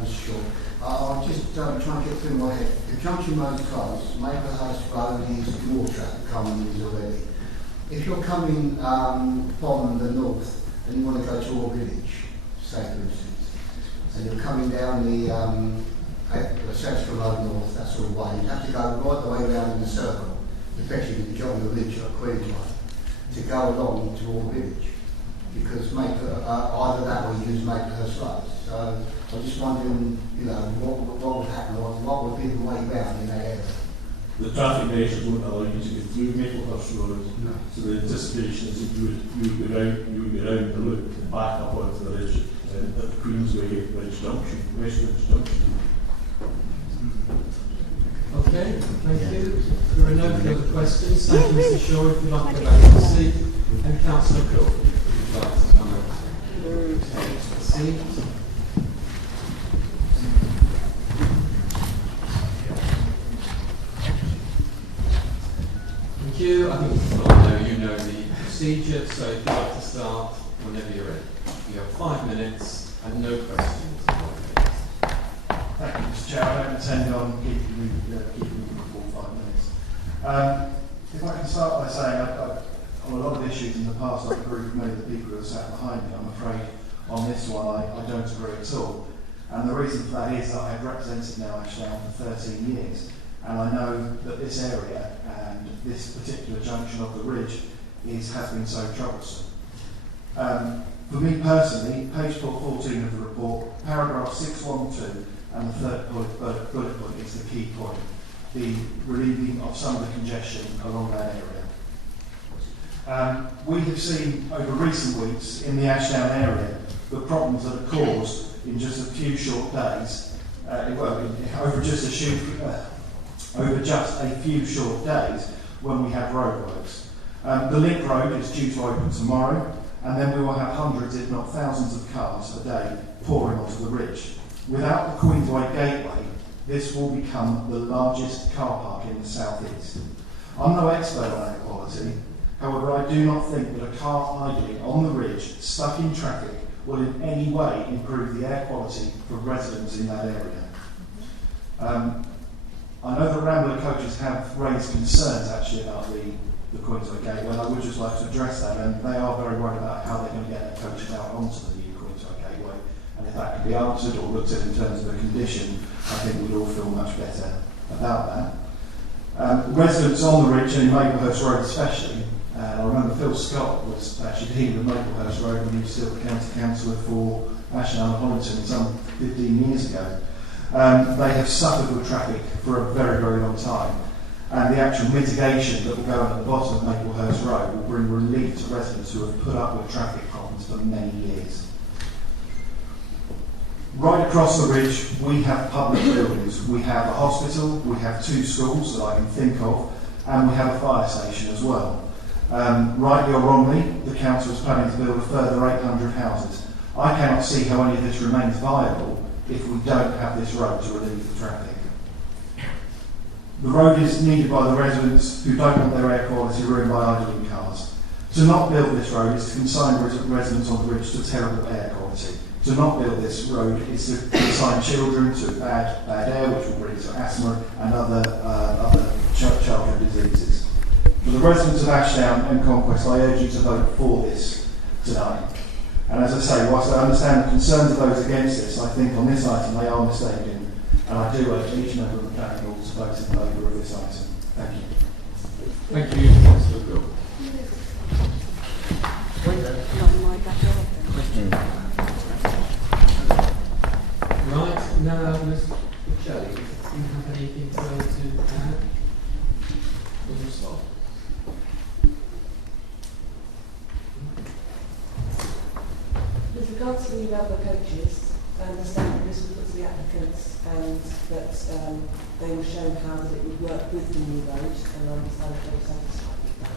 Mr. Shaw, I'll just try and get through my head. The junction road is closed. Maplehurst Road is more traffic coming in already. If you're coming from the north and you want to go to Orr Village, say for instance, and you're coming down the Central Road North, that sort of way, you have to go right the way round in the circle, especially if you go on the ridge at Queensway, to go along to Orr Village, because either that or you use Maplehurst Road. So I'm just wondering, what would happen, what would be the way round in that area? the traffic measures won't allow you to get through Maplehurst Road. No. So the anticipation is that you would be round the loop and back up onto the ridge at the Queensway Ridge Junction, West Ridge Junction. Okay, thank you. There are no further questions. Thank you, Mr. Shaw. If you'd like to go back to the seat. And Councillor Cook, if you'd like to come and take a seat. Thank you. I think you know the procedure, so if you'd like to start whenever you're ready. You have 5 minutes and no questions. Thank you, Mr. Chair. I don't intend on keeping you for 5 minutes. If I can start by saying, on a lot of issues in the past, I've agreed with many of the people who have sat behind me. I'm afraid on this one, I don't agree at all. And the reason for that is that I have represented now Ashdown for 13 years. And I know that this area and this particular junction of the ridge has been so troublesome. For me personally, page 14 of the report, paragraph 612, and the third bullet point is the key point, the relieving of some of the congestion along that area. We have seen over recent weeks in the Ashdown area the problems that are caused in just a few short days, over just a few short days when we have roadworks. The link road is due to open tomorrow, and then we will have hundreds, if not thousands, of cars a day pouring onto the ridge. Without the Queensway Gateway, this will become the largest car park in the southeast. I'm no expert on air quality, however I do not think that a car idling on the ridge, stuck in traffic, will in any way improve the air quality for residents in that area. I know that Rambler coaches have raised concerns actually about the Queensway Gateway, and I would just like to address that, and they are very worried about how they're going to get their coaches out onto the new Queensway Gateway, and if that can be answered or looked at in terms of a condition, I think we'd all feel much better about that. Residents on the ridge and in Maplehurst Road especially, I remember Phil Scott was actually dealing with Maplehurst Road when he was still the county councillor for Ashdown and Hollington some 15 years ago. They have suffered with traffic for a very, very long time. And the actual mitigation that will go on at the bottom of Maplehurst Road will bring relief to residents who have put up with traffic problems for many years. Right across the ridge, we have public buildings. We have a hospital, we have 2 schools that I can think of, and we have a fire station as well. Rightly or wrongly, the council is planning to build a further 800 houses. I cannot see how any of this remains viable if we don't have this road to relieve the traffic. The road is needed by the residents who don't want their air quality ruined by idling cars. To not build this road is to consign residents on the ridge to terrible air quality. To not build this road is to consign children to bad air, which will bring to asthma and other childhood diseases. For the residents of Ashdown and Conquest, I urge you to vote for this tonight. And as I say, whilst I understand the concerns of those against this, I think on this item they are mistaken. And I do urge each member of the planning board to vote in favour of this item. Thank you. Thank you, Councillor Cook. Right, now, Mr. Shelley, do you have anything further to add? Will you stop? With regards to the Rambler coaches, I understand that this was put to the applicants and that they were shown how that it would work with the new road, and I understand that they were satisfied with that.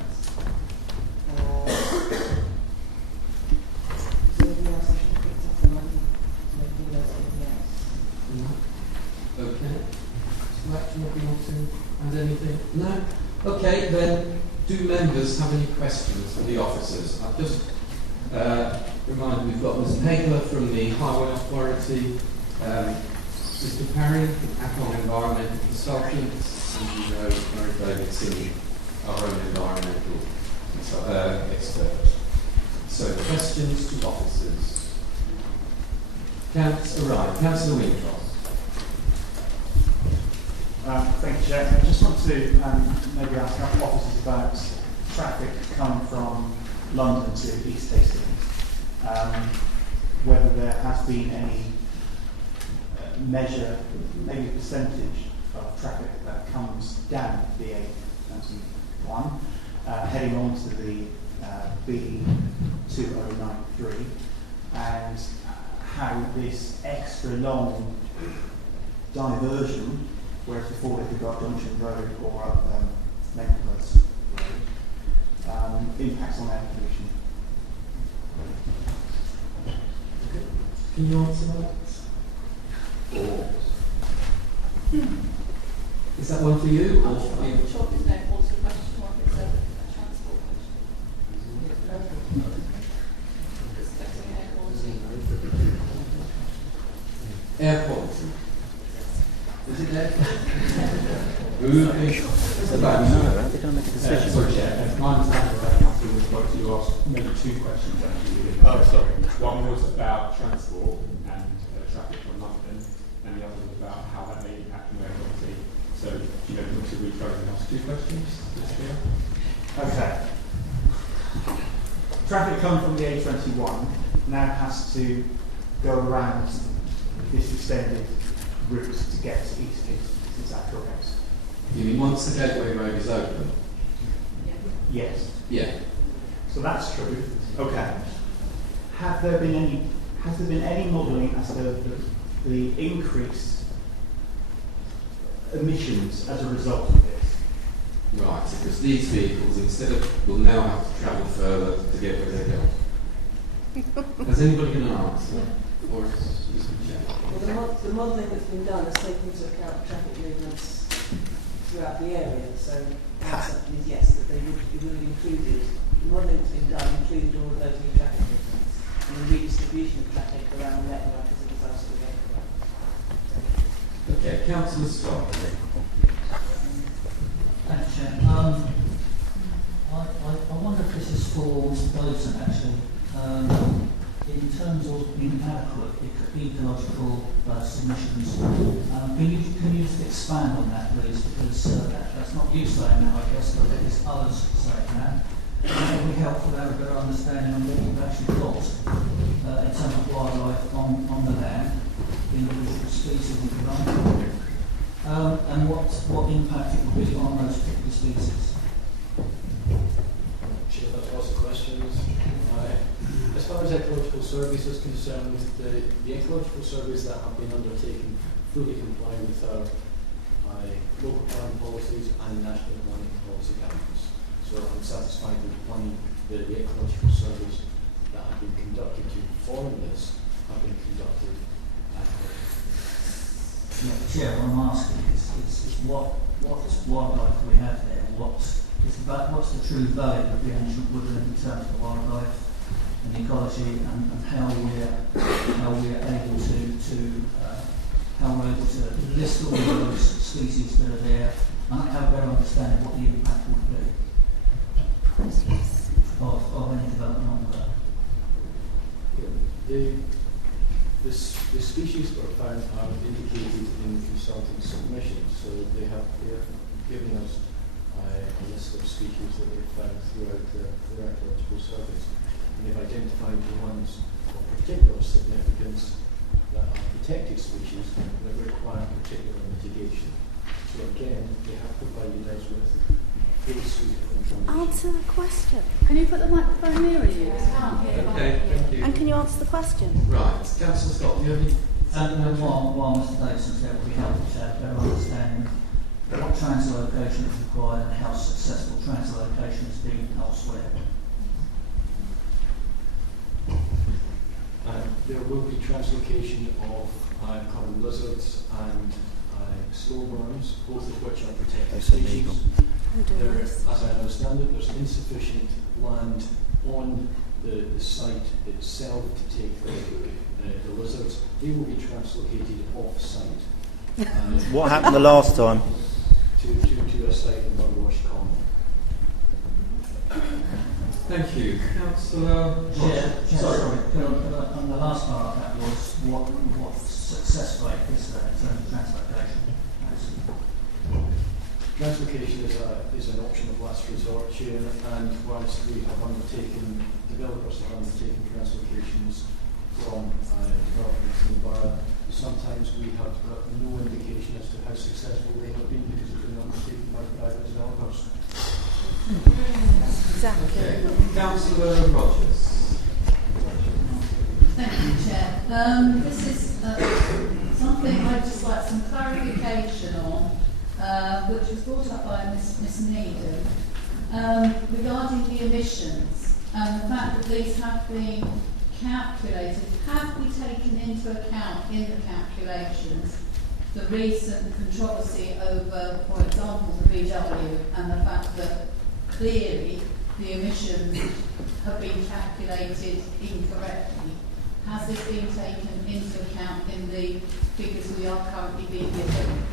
Is there anything else I should have picked up on to make me know anything else? No. Okay. Select, what do you want to add anything? No? Okay, then do members have any questions for the officers? I've just remind we've got Ms. Hagler from the Highway Authority, Mr. Perry from Acon Environmental Consultants, and you know Mary Davidson, our own environmental expert. So questions to officers. Councillor Winthrop. Thank you, Chair. I just want to maybe ask a couple of officers about traffic coming from London to East Hastings. Whether there has been any measure, maybe percentage of traffic that comes down the A21, heading on to the B2093, and how this extra long diversion, whereas before they could go up Junction Road or up Maplehurst Road, impacts on air pollution. Can you answer that? Or is that one for you or for you? I'm sure there's no quality question or if it's a transport question. Discussing air quality. Air quality. Is it air quality? Sorry, Chair. My understanding of that council was what you asked maybe two questions actually. Oh, sorry. One was about transport and traffic from London, and the other was about how that may impact on air quality. So, do you know, want to rephrase and ask two questions? Okay. Traffic coming from the A21 now has to go around this extended route to get to East Kingston. Is that correct? You mean once the Gateway Road is open? Yes. Yeah. So that's true. Okay. Has there been any modelling as to the increased emissions as a result of this? Right, because these vehicles will now have to travel further to get where they're going. Has anybody going to answer? Or is Well, the modelling that's been done has taken into account traffic movements throughout the area, so the answer is yes, that it would have included, the modelling that's been done included all of those new traffic movements and the redistribution of traffic around the network as a result of the gateway. Okay, Councillor Scott. Thanks, Chair. I wonder if this is for Mr. Davidson, actually. In terms of inadequate ecological submissions, can you just expand on that, please? Because that's not you saying that, I guess, but it's others saying that. It would be helpful to have a better understanding on what you've actually got in terms of wildlife on the land, individual species, if you like, and what impact it will be on those particular species. Sure, that's lots of questions. As far as ecological surveys is concerned, the ecological surveys that have been undertaken fully comply with our local planning policies and national planning policy guidance. So I'm satisfied with the ecological surveys that have been conducted to inform this have been conducted accurately. Yeah, what I'm asking is what wildlife we have there, what's the true value of the ancient woodland in terms of wildlife and ecology, and how we're able to list all of those species that are there, and have a better understanding what the impact would be of any development on that. The species that are found are indicated in the consultant's submissions, so they have given us a list of species that they've found throughout their ecological surveys. And they've identified the ones of particular significance that are protected species that require particular mitigation. So again, they have provided us with a suite of information. Answer the question. Can you put the microphone nearer you? I can't hear. Okay, thank you. And can you answer the question? Right, Councillor Scott, do you have any? And while Mr. Davison's there, we help to have a better understanding what translocation is required and how successful translocation has been elsewhere. There will be translocation of common lizards and slow worms, both of which are protected species. As I understand it, there's insufficient land on the site itself to take the lizards. They will be translocated off-site. What happened the last time? To a site in Mudwash Common. Thank you. Councillor... Sorry. On the last part of that was what success rate is there in terms of translocation? Translocation is an option of last resort, Chair, and whilst we have developers have undertaken translocations from developments in the borough, sometimes we have got no indication as to how successful they have been because they've been undertaken by private developers. Exactly. Okay. Councillor Rogers. Thank you, Chair. This is something I'd just like some clarification on, which was brought up by Miss Needham, regarding the emissions and the fact that these have been calculated. Have we taken into account in the calculations the recent controversy over, for example, the VW and the fact that clearly the emissions have been calculated incorrectly? Has this been taken into account in the figures we are currently being given?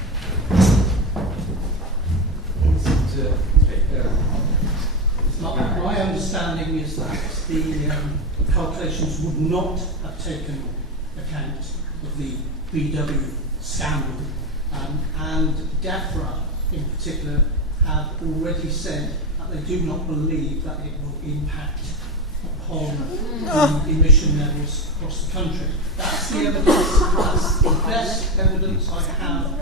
My understanding is that the calculations would not have taken account of the VW scandal, and DEFRA in particular have already said that they do not believe that it will impact upon the emission levels across the country. That's the evidence, that's the best evidence I have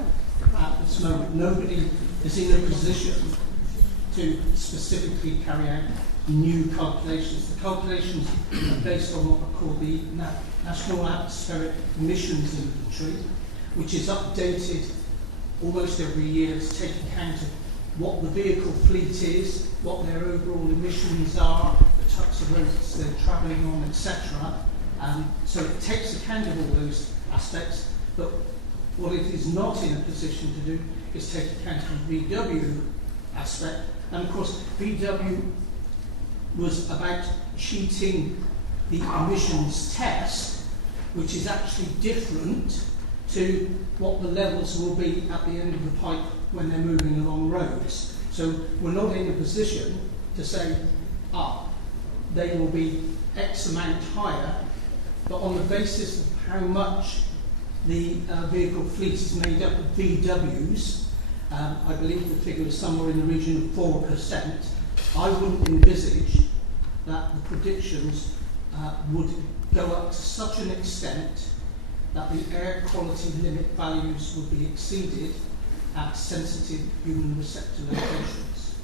at this moment. Nobody is in a position to specifically carry out new calculations. The calculations are based on what are called the National Atmospheric Emissions Inventory, which is updated almost every year to take account of what the vehicle fleet is, what their overall emissions are, the types of roads they're travelling on, etc. So it takes account of all those aspects, but what it is not in a position to do is take account of the VW aspect. And of course, VW was about cheating the emissions test, which is actually different to what the levels will be at the end of the pipe when they're moving along roads. So we're not in a position to say, they will be X amount higher, but on the basis of how much the vehicle fleet is made up of VWs, I believe the figure is somewhere in the region of 4%. I wouldn't envisage that the predictions would go up to such an extent that the air quality limit values would be exceeded at sensitive human receptor locations.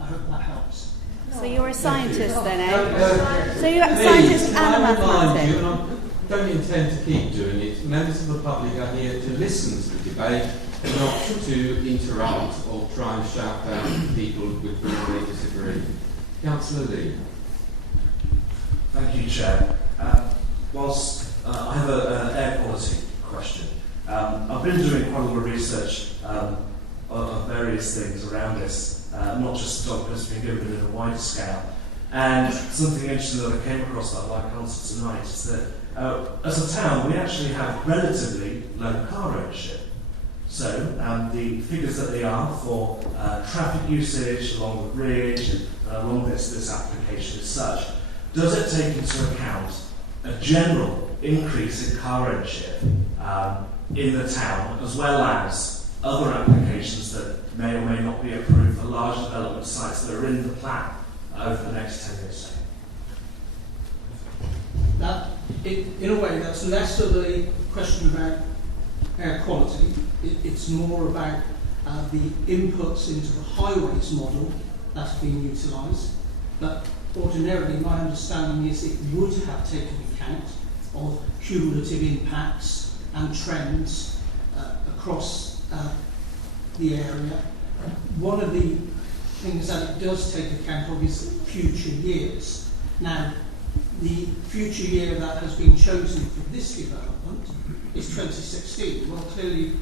I hope that helps. So you're a scientist then, eh? So you're a scientist and a mathematician. I don't intend to keep doing it. Members of the public are here to listen to the debate, not to interrupt or try and shout down people with whom they disagree. Councillor Lee. Thank you, Chair. Whilst I have an air quality question, I've been doing quite a lot of research on various things around this, not just the topic that's been given in a wider scale. And something interesting that I came across that I'd like to answer tonight is that as a town, we actually have relatively low car ownership. So the figures that they are for traffic usage along the bridge and along this application as such, does it take into account a general increase in car ownership in the town, as well as other applications that may or may not be approved for large development sites that are in the plan over the next 10 years? That, in a way, that's less of a question about air quality. It's more about the inputs into the highways model that's being utilised. But ordinarily, my understanding is it would have taken account of cumulative impacts and trends across the area. One of the things that it does take account of is future years. Now, the future year that has been chosen for this development is 2016. Well, clearly,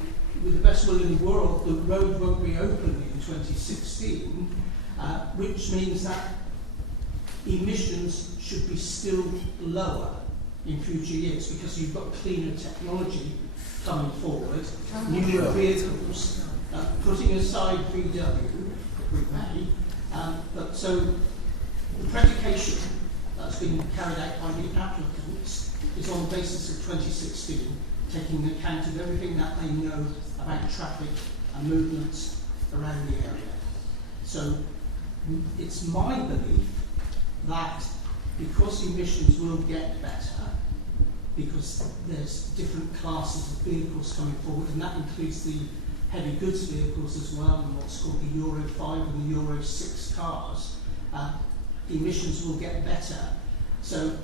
with the best will in the world, the road won't be open in 2016, which means that emissions should be still lower in future years because you've got cleaner technology coming forward, newer vehicles, putting aside VW, if we may, but so the predication that's been carried out by the applicants is on the basis of 2016, taking account of everything that they know about traffic and movements around the area. So it's my belief that because emissions will get better, because there's different classes of vehicles coming forward, and that includes the heavy goods vehicles as well, and what's called the Euro 5 and the Euro 6 cars. Emissions will get better. So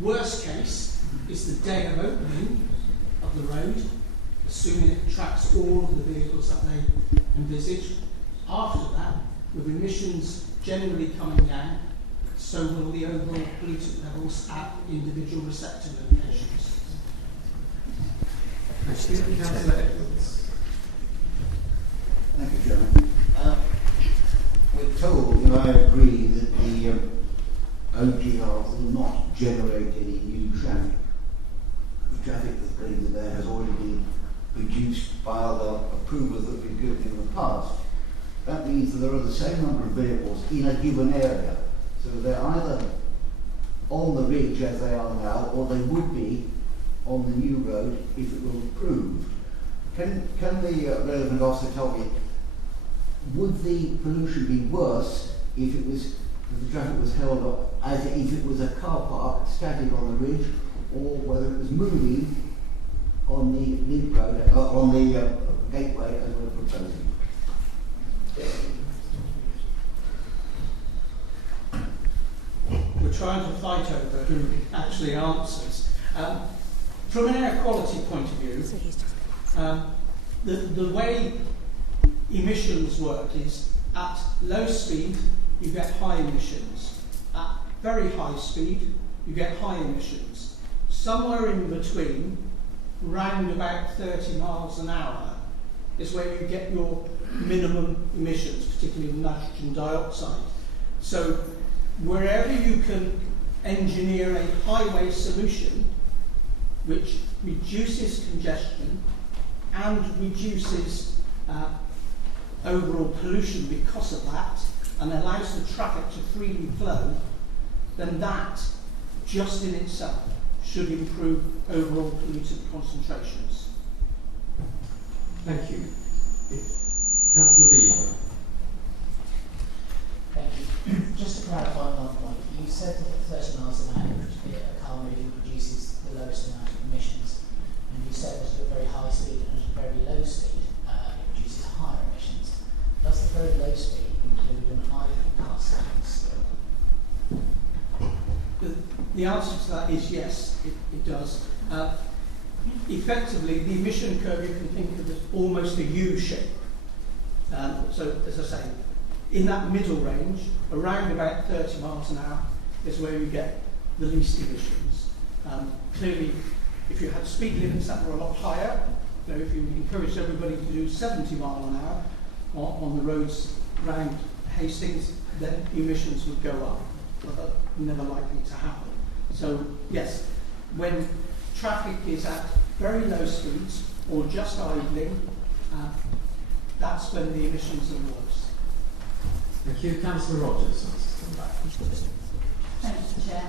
worst case is the day of opening of the road, assuming it tracks all of the vehicles that they envisage. After that, with emissions generally coming down, so will the overall pollutant levels at individual receptor locations. Councillor Edwards. Thank you, Chairman. We're told, and I agree, that the OGR will not generate any new traffic. The traffic that's been there has already been produced by other approvals that we've given in the past. That means that there are the same number of vehicles in a given area. So they're either on the ridge as they are now, or they would be on the new road if it were approved. Can the relevant officer tell me, would the pollution be worse if it was, if the traffic was held up as if it was a car park static on the ridge, or whether it was moving on the link road, on the gateway as we're proposing? We're trying to fight over who actually answers. From an air quality point of view, the way emissions work is at low speed you get high emissions. At very high speed you get high emissions. Somewhere in between, round about 30 miles an hour, is where you get your minimum emissions, particularly nitrogen dioxide. So wherever you can engineer a highway solution which reduces congestion and reduces overall pollution because of that, and allows the traffic to freely flow, then that, just in itself, should improve overall pollutant concentrations. Thank you. Councillor Beaver. Thank you. Just to clarify one point, you said that at 30 miles an hour a car moving produces the lowest amount of emissions, and you said that at a very high speed and at a very low speed it produces higher emissions. Does the very low speed include an idle car standing still? The answer to that is yes, it does. Effectively, the emission curve you can think of as almost a U shape. So, as I say, in that middle range, around about 30 miles an hour, is where you get the least emissions. Clearly, if you had speed limits that were a lot higher, you know, if you encouraged everybody to do 70 miles an hour on the roads around Hastings, then emissions would go up, but that's never likely to happen. So, yes, when traffic is at very low speeds or just idling, that's when the emissions are worse. Thank you. Councillor Rogers. Thank you, Chair.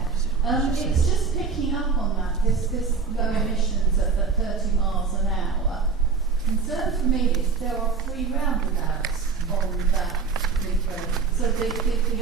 It's just picking up on that, this low emissions at 30 miles an hour. Concern for me is there are 3 roundabouts on that big road. So the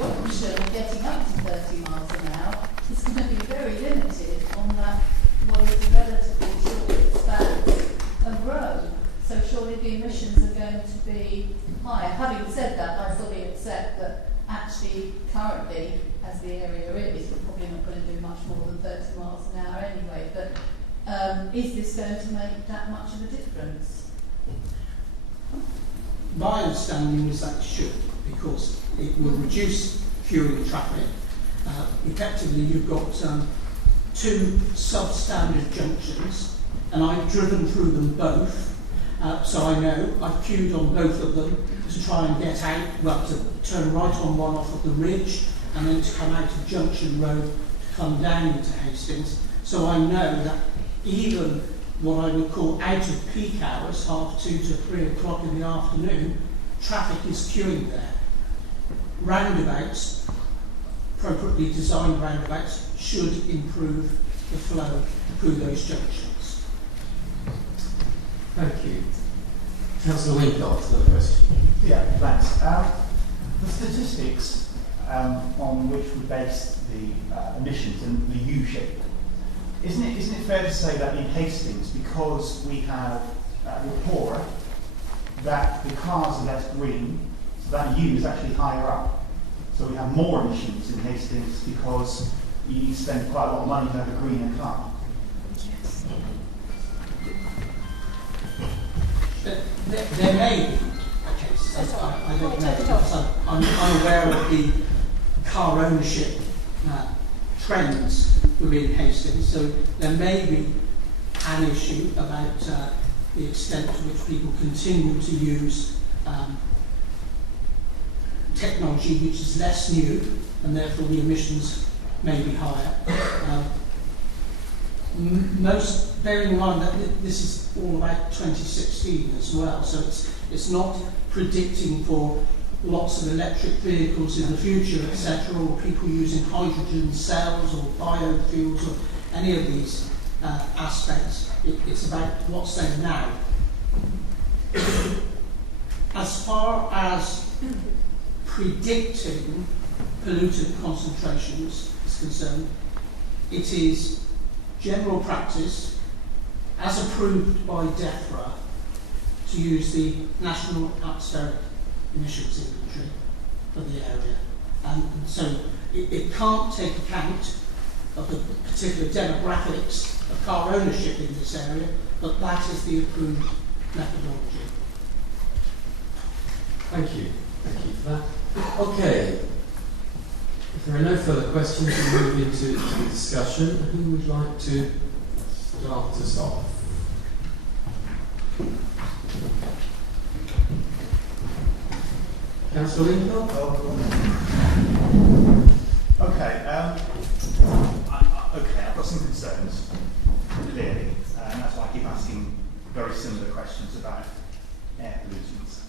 option of getting up to 30 miles an hour is going to be very limited on that, what is a relatively short span of road. So surely the emissions are going to be higher. Having said that, I fully accept that actually currently, as the area is, we're probably not going to do much more than 30 miles an hour anyway, but is this going to make that much of a difference? My understanding is that it should, because it will reduce fueling traffic. Effectively, you've got 2 substandard junctions, and I've driven through them both. So I know I've queued on both of them to try and get out, well, to turn right on one off of the ridge and then to come out of Junction Road to come down into Hastings. So I know that even what I would call out of peak hours, 2:30 to 3 o'clock in the afternoon, traffic is queuing there. Roundabouts, appropriately designed roundabouts, should improve the flow through those junctions. Thank you. Councillor Wincott, another question. Yeah, thanks. The statistics on which we base the emissions and the U shape, isn't it fair to say that in Hastings, because we have we're poorer, that the cars are less green, so that U is actually higher up. So we have more emissions in Hastings because you need to spend quite a lot of money to have a greener car. There may be a case. I don't know, because I'm unaware of the car ownership trends within Hastings, so there may be an issue about the extent to which people continue to use technology which is less new, and therefore the emissions may be higher. Bearing in mind that this is all about 2016 as well, so it's not predicting for lots of electric vehicles in the future, etc., or people using hydrogen cells or biofuels or any of these aspects. It's about what's there now. As far as predicting pollutant concentrations is concerned, it is general practice, as approved by DEFRA, to use the National Atmospheric Emissions Inventory for the area. And so it can't take account of the particular demographics of car ownership in this area, but that is the approved methodology. Thank you. Thank you for that. Okay. If there are no further questions, we'll move into the discussion. Who would like to start us off? Councillor Lincoln? Okay, I've got some concerns, clearly, and that's why I keep asking very similar questions about air pollutants.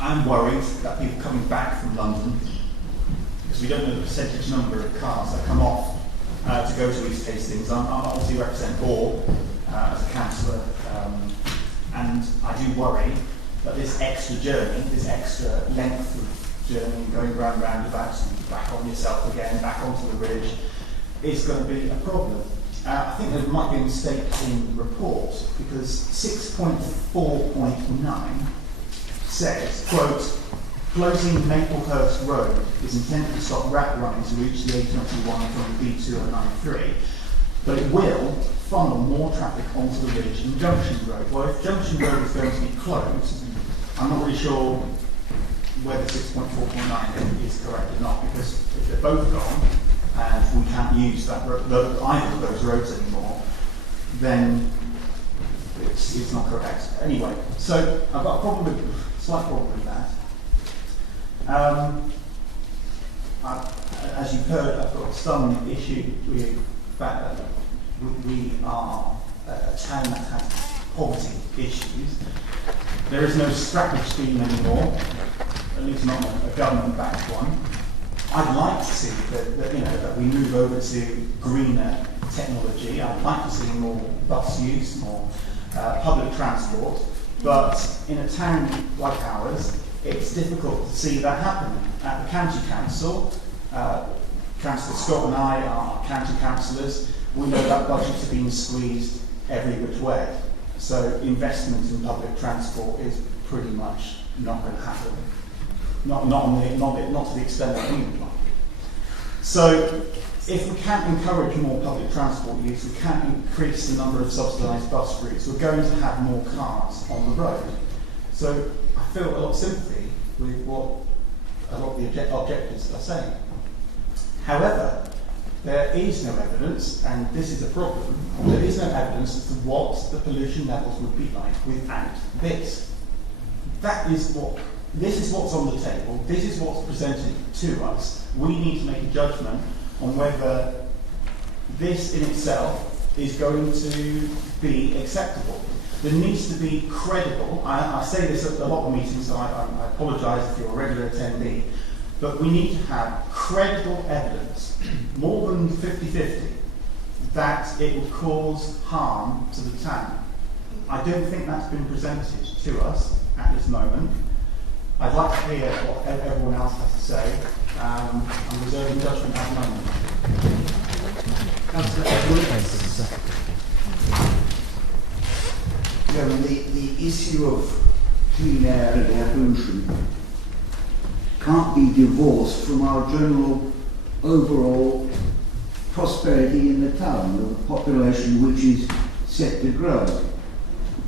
I'm worried that people coming back from London, because we don't know the percentage number of cars that come off to go to East Hastings. I'm obviously represent all as a councillor, and I do worry that this extra journey, this extra length of journey, going round roundabouts and back on yourself again, back onto the ridge, is going to be a problem. I think there might be a mistake in the report, because 6.4.9 says, quote, closing Maplehurst Road is intended to stop rat running to reach the A21 from B293, but it will funnel more traffic onto the ridge and Junction Road. Well, if Junction Road is going to be closed, I'm not really sure whether 6.4.9 is correct or not, because if they're both gone and we can't use either of those roads anymore, then it's not correct. Anyway, so I've got a slight problem with that. As you've heard, I've got some issue with the fact that we are a town that has poverty issues. There is no scrappage scheme anymore, at least not a government-backed one. I'd like to see that we move over to greener technology. I'd like to see more bus use, more public transport. But in a town like ours, it's difficult to see that happen. At the county council, Councillor Scott and I are county councillors. We know that budgets are being squeezed every which way. So investment in public transport is pretty much not going to happen. Not to the extent that we would like. So if we can't encourage more public transport use, we can't increase the number of subsidised bus routes, we're going to have more cars on the road. So I feel a lot of sympathy with what a lot of the objectives are saying. However, there is no evidence, and this is a problem, there is no evidence as to what the pollution levels would be like without this. This is what's on the table, this is what's presented to us. We need to make a judgment on whether this in itself is going to be acceptable. There needs to be credible, I say this at a lot of meetings, so I apologise if you're a regular attendee, but we need to have credible evidence, more than 50-50, that it will cause harm to the town. I don't think that's been presented to us at this moment. I'd like to hear what everyone else has to say. I'm reserving judgment at the moment. Councillor Edwards. Yeah, well, the issue of clean air and air pollution can't be divorced from our general overall prosperity in the town, the population which is set to grow.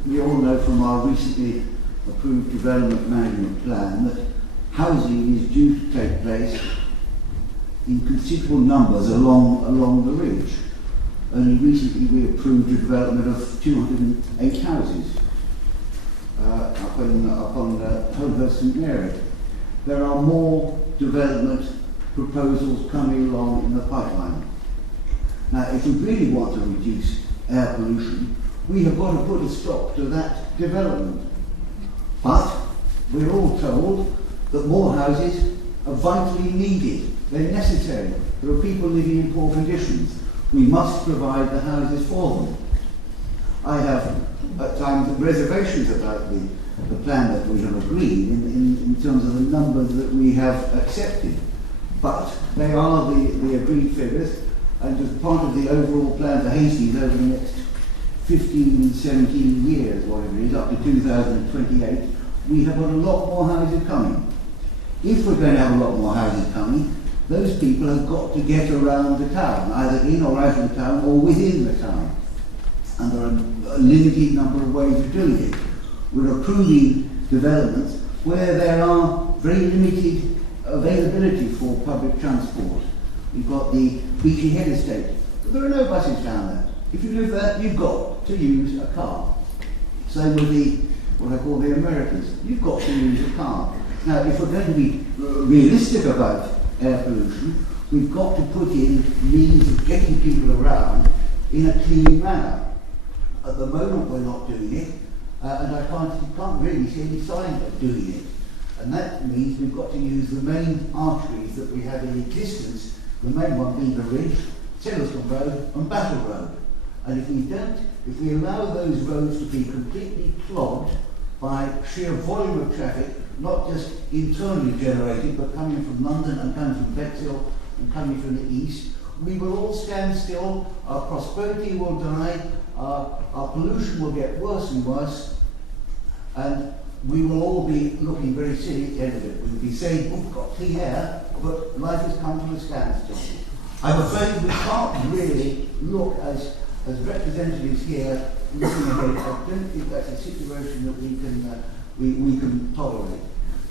We all know from our recently approved development management plan that housing is due to take place in considerable numbers along the ridge. Only recently we approved the development of 208 houses up on Holmhurst St Mary. There are more development proposals coming along in the pipeline. Now, if we really want to reduce air pollution, we have got to put a stop to that development. But we're all told that more houses are vitally needed. They're necessary. There are people living in poor conditions. We must provide the houses for them. I have at times reservations about the plan that we have agreed in terms of the numbers that we have accepted. But they are the agreed figures, and as part of the overall plan for Hastings over the next 15, 17 years, whatever it is, up to 2028, we have got a lot more houses coming. If we're going to have a lot more houses coming, those people have got to get around the town, either in or out of the town or within the town. And there are a limited number of ways of doing it. We're approving developments where there are very limited availability for public transport. We've got the Beachy Head estate. But there are no buses down there. If you live there, you've got to use a car. Same with what I call the Americans. You've got to use a car. Now, if we're going to be realistic about air pollution, we've got to put in means of getting people around in a clean manner. At the moment, we're not doing it, and I can't really see any sign of doing it. And that means we've got to use the main arteries that we have in existence, the main one being the Ridge, Tilleston Road and Battle Road. And if we allow those roads to be completely clogged by sheer volume of traffic, not just internally generated, but coming from London and coming from Bexhill and coming from the east, we will all stand still, our prosperity will die, our pollution will get worse and worse, and we will all be looking very silly at the end of it. We'll be saying, oh, we've got clean air, but life has come to a standstill. I'm afraid we can't really look as representatives here looking ahead. I don't think that's a situation that we can tolerate.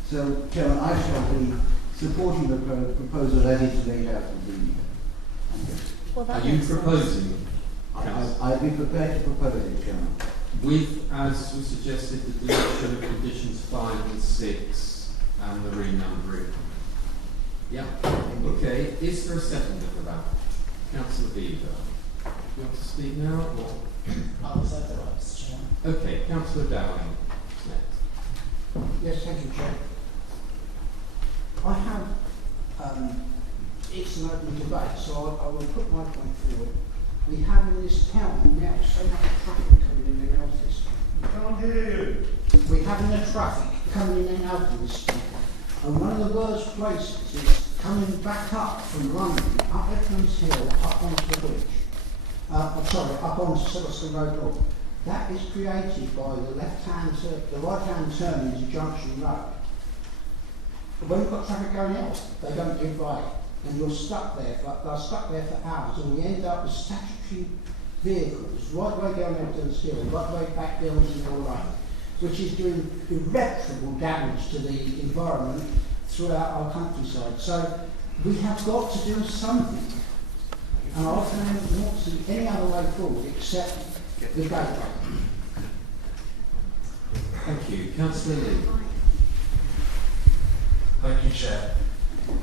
So, Chairman, I shall be supporting the proposal as it's laid out in the Are you proposing? I'd be prepared to propose it, Chairman. With, as was suggested, the deletion of conditions 5 and 6 and the renumbering. Yeah. Okay. Is there a seconder for that? Councillor Beaver. Do you want to speak now? Or? I was at the right, Mr. Chairman. Okay. Councillor Dowling. Next. Yes, thank you, Chair. I have, it's an open debate, so I will put my point forward. We have in this town now so much traffic coming in and out of this town. Can't hear you. We have the traffic coming in and out of this town. And one of the worst places is coming back up from London, up Edmonds Hill, up onto the bridge. Up onto Silverstone Road North. That is created by the right-hand turn into Junction Road. When you've got traffic going out, they don't give way, and you're stuck there. They're stuck there for hours, and we end up with statutory vehicles right way going out to the hill, right way back down to the lane, which is doing irreparable damage to the environment throughout our countryside. So we have got to do something, and I do not see any other way forward except the gateway. Thank you. Councillor Lee. Thank you, Chair.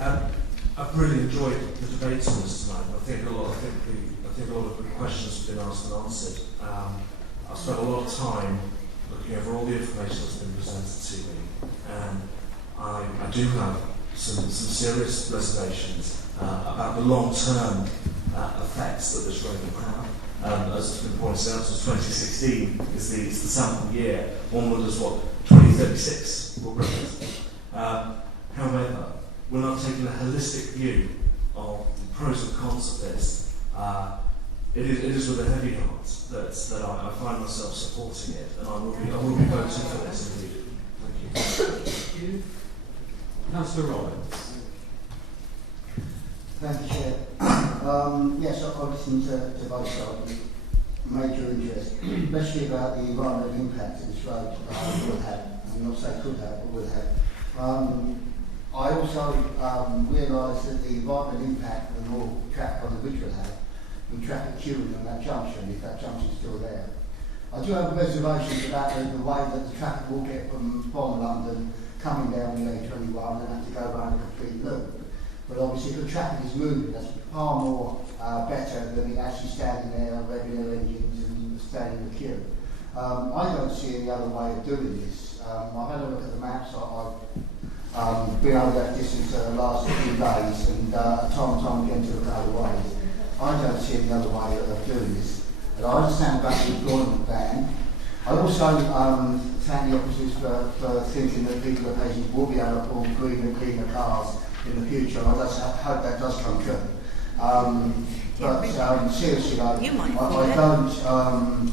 I've really enjoyed the debates on this tonight. I think a lot of the questions have been asked and answered. I've spent a lot of time looking over all the information that's been presented to me, and I do have some serious reservations about the long-term effects that this road will have. As has been pointed out, since 2016 is the sample year. One wonders what 2036 will represent. However, we're not taking a holistic view of the pros and cons of this. it is with a heavy heart that I find myself supporting it, and I will be voting for this indeed. Thank you. Councillor Roberts. Thank you, Chair. Yes, I've listened to both sides. Major interest, especially about the environmental impact that this road will have. I'm not saying could have, but will have. I also realise that the environmental impact the more traffic on the bridge will have, and traffic queuing on that junction, if that junction is still there. I do have reservations about the way that the traffic will get from London coming down the A21 and have to go around a complete loop. But obviously if the traffic is moving, that's far more better than it actually standing there on regular engines and standing in the queue. I don't see any other way of doing this. I've had a look at the maps. I've been over that distance the last few days and time and time again to look at other ways. I don't see any other way of doing this. And I understand about the employment ban. I also thank the officers for thinking that people at Hastings will be able to pull greener, cleaner cars in the future. I hope that does come true. But seriously, I don't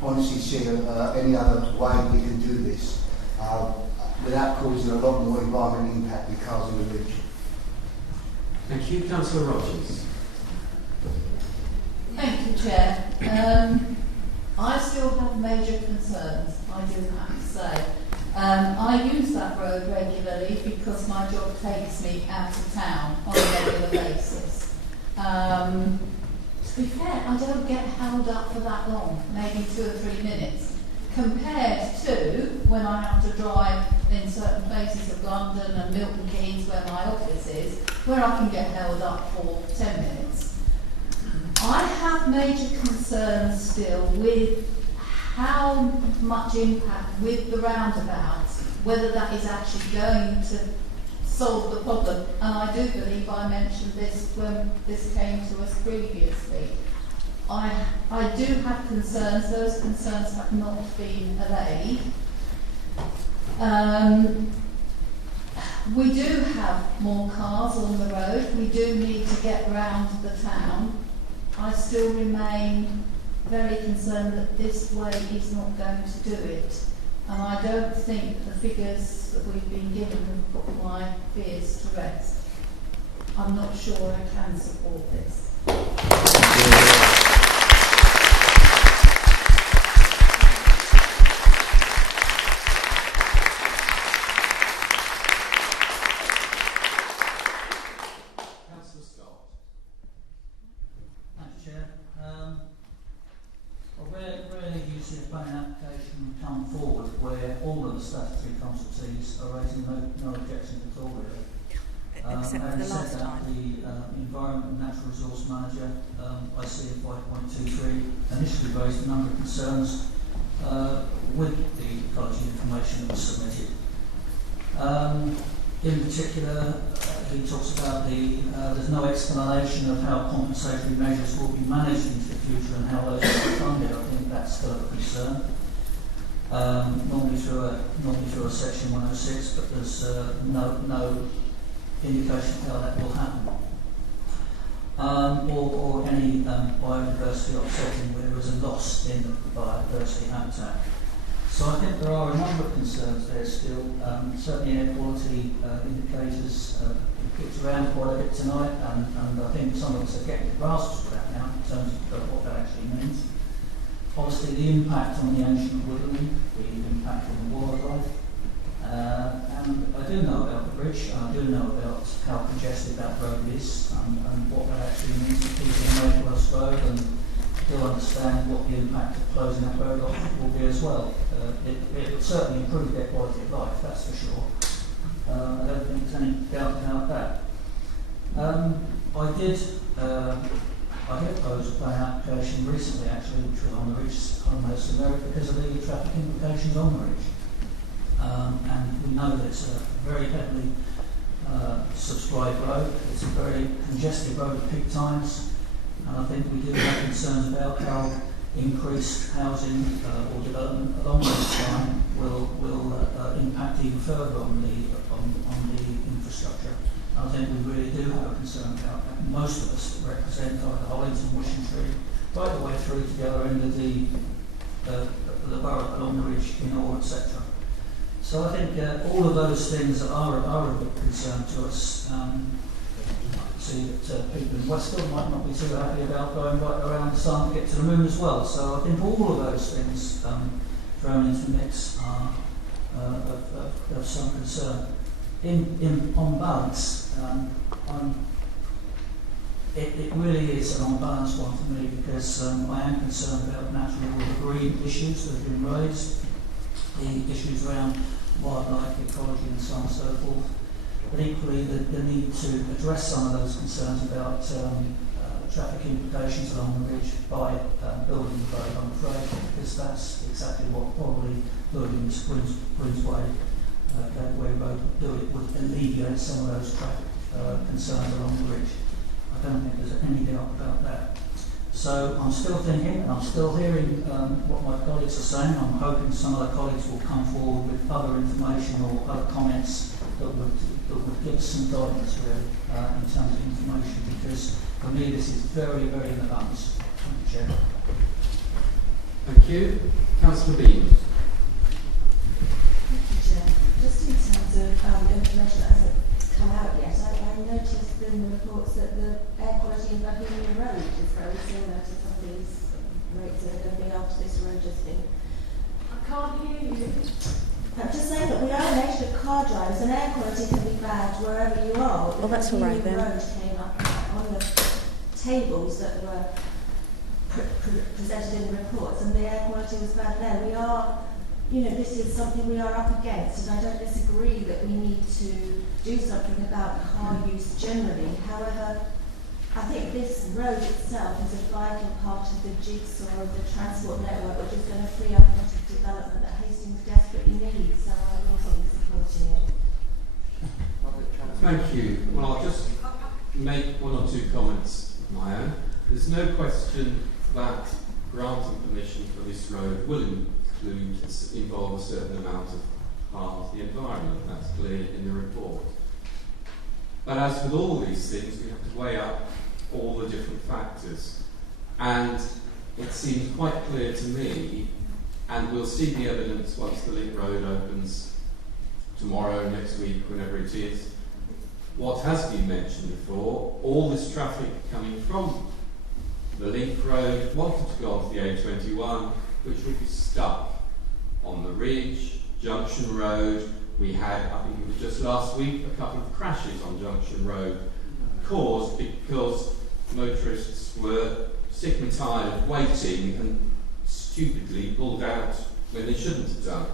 honestly see any other way we can do this without causing a lot more environmental impact with cars in the ridge. Thank you. Councillor Rogers. Thank you, Chair. I still have major concerns, I do have to say. I use that road regularly because my job takes me out of town on a regular basis. To be fair, I don't get held up for that long, maybe 2 or 3 minutes, compared to when I have to drive in certain places of London and Milton Keynes where my office is, where I can get held up for 10 minutes. I have major concerns still with how much impact with the roundabouts, whether that is actually going to solve the problem. And I do believe I mentioned this when this came to us previously. I do have concerns. Those concerns have not been allayed. We do have more cars on the road. We do need to get round the town. I still remain very concerned that this way is not going to do it. And I don't think the figures that we've been given have put my fears to rest. I'm not sure I can support this. Come forward where all of the statutory consultees are raising no objections at all, really. Except for the last time. The Environment and Natural Resource Manager, I see at 5.23, initially raised a number of concerns with the ecology information that was submitted. In particular, he talks about there's no explanation of how compensatory measures will be managed into the future and how those will be funded. I think that's still a concern. Normally through a section 106, but there's no indication of how that will happen. Or any biodiversity offsetting where there is a loss in biodiversity habitat. So I think there are a number of concerns there still. Certainly air quality indicators kicked around quite a bit tonight, and I think some of us are getting grasps of that now in terms of what that actually means. Obviously the impact on the ancient woodland, the impact on the wildlife, and I do know about the bridge, I do know about how congested that road is and what that actually means to people in Mayclose Road, and do understand what the impact of closing that road off will be as well. It will certainly improve their quality of life, that's for sure. I don't think there's any doubt about that. I did pose a plan application recently, actually, which was on the ridge on most of America because of the traffic implications on the ridge. And we know that it's a very heavily subscribed road. It's a very congested road at peak times. And I think we do have concerns about how increased housing or development along this line will impact even further on the infrastructure. I think we really do have a concern about that. Most of us that represent either Hollington, Wishamtree, right the way through to the other end of the borough, along the ridge, in Orr, etc. So I think all of those things are of concern to us. I see that people in Westfield might not be too happy about going right around the sun to get to the moon as well. So I think all of those things thrown into the mix are of some concern. On balance, it really is an unbalanced one for me, because I am concerned about naturally all the green issues that have been raised, the issues around wildlife, ecology and so on and so forth, but equally the need to address some of those concerns about traffic implications along the ridge by building the road, I'm afraid, because that's exactly what probably building this Queensway Gateway Road would do. It would alleviate some of those traffic concerns along the ridge. I don't think there's any doubt about that. So I'm still thinking, and I'm still hearing what my colleagues are saying. I'm hoping some of the colleagues will come forward with other information or other comments that would give us some guidance really in terms of information, because for me this is very, very in the balance. Thank you, Chair. Thank you. Councillor Bean. Thank you, Chair. Just in terms of information that hasn't come out yet, I noticed in the reports that the air quality in Bohemia Road is very similar to some of these rates that are going to be after this road has been. I can't hear you. I'm just saying that we are a nation of car drivers, and air quality can be bad wherever you are. Well, that's all right then. Road came up on the tables that were presented in the reports, and the air quality was bad there. We are, this is something we are up against, and I don't disagree that we need to do something about car use generally. However, I think this road itself is a vital part of the jigsaw of the transport network, which is going to free up a lot of development that Hastings desperately needs, so I'm also supporting it. Thank you. Well, I'll just make one or two comments of my own. There's no question that granting permission for this road will involve a certain amount of harm to the environment. That's clear in the report. But as with all these things, we have to weigh up all the different factors. And it seems quite clear to me, and we'll see the evidence once the Link Road opens tomorrow, next week, whenever it is, what has been mentioned before, all this traffic coming from the Link Road wanted to go onto the A21, which would be stuck on the Ridge, Junction Road. We had, I think it was just last week, a couple of crashes on Junction Road caused because motorists were sick and tired of waiting and stupidly pulled out when they shouldn't have done.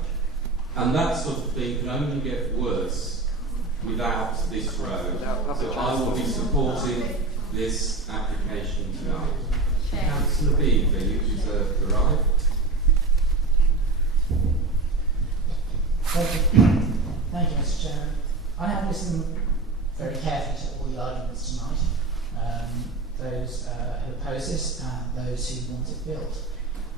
And that sort of thing can only get worse without this road. So I will be supporting this application tonight. Councillor Bean, you deserve the right. Thank you, Mr. Chairman. I have listened very carefully to all the arguments tonight, those who oppose this and those who want it built.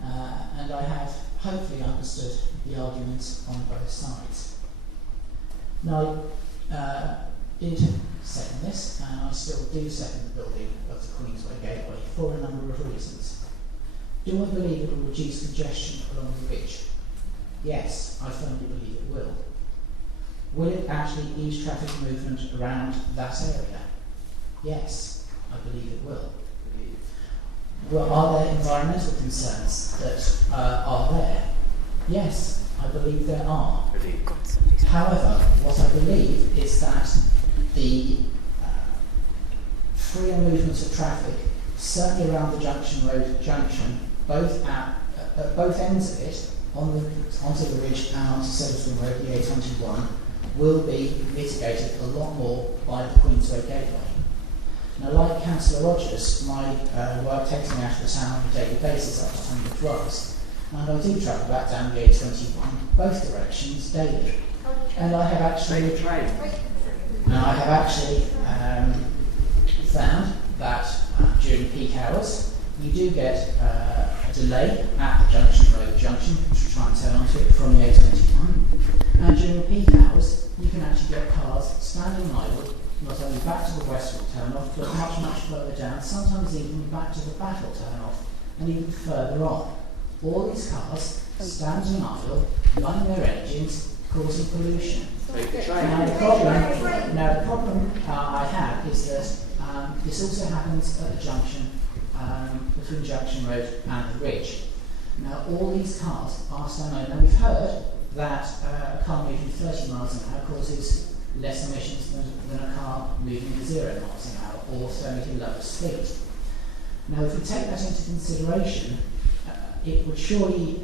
And I have hopefully understood the arguments on both sides. Now, I did second this, and I still do second the building of the Queensway Gateway for a number of reasons. Do I believe it will reduce congestion along the ridge? Yes, I firmly believe it will. Will it actually ease traffic movement around that area? Yes, I believe it will. Well, are there environmental concerns that are there? Yes, I believe there are. However, what I believe is that the freer movement of traffic, certainly around the Junction Road junction, both at both ends of it, onto the ridge and onto Severston Road, the A21, will be mitigated a lot more by the Queensway Gateway. Now, like Councillor Rogers, my work takes me out of the town on a daily basis up to Tunbridge Wells, and I do travel back down the A21 both directions daily. And I have actually found that during peak hours you do get a delay at the Junction Road junction, which we try and turn onto it from the A21. And during peak hours, you can actually get cars standing idle, not only back to the Westwood turn-off, but much, much further down, sometimes even back to the Battle turn-off, and even further on. All these cars standing idle, running their engines, causing pollution. Now the problem I have is that this also happens at the junction between Junction Road and the Ridge. Now all these cars are standing idle. Now we've heard that a car moving 30 miles an hour causes less emissions than a car moving at 0 miles an hour or certainly at lower speed. Now if we take that into consideration, it would surely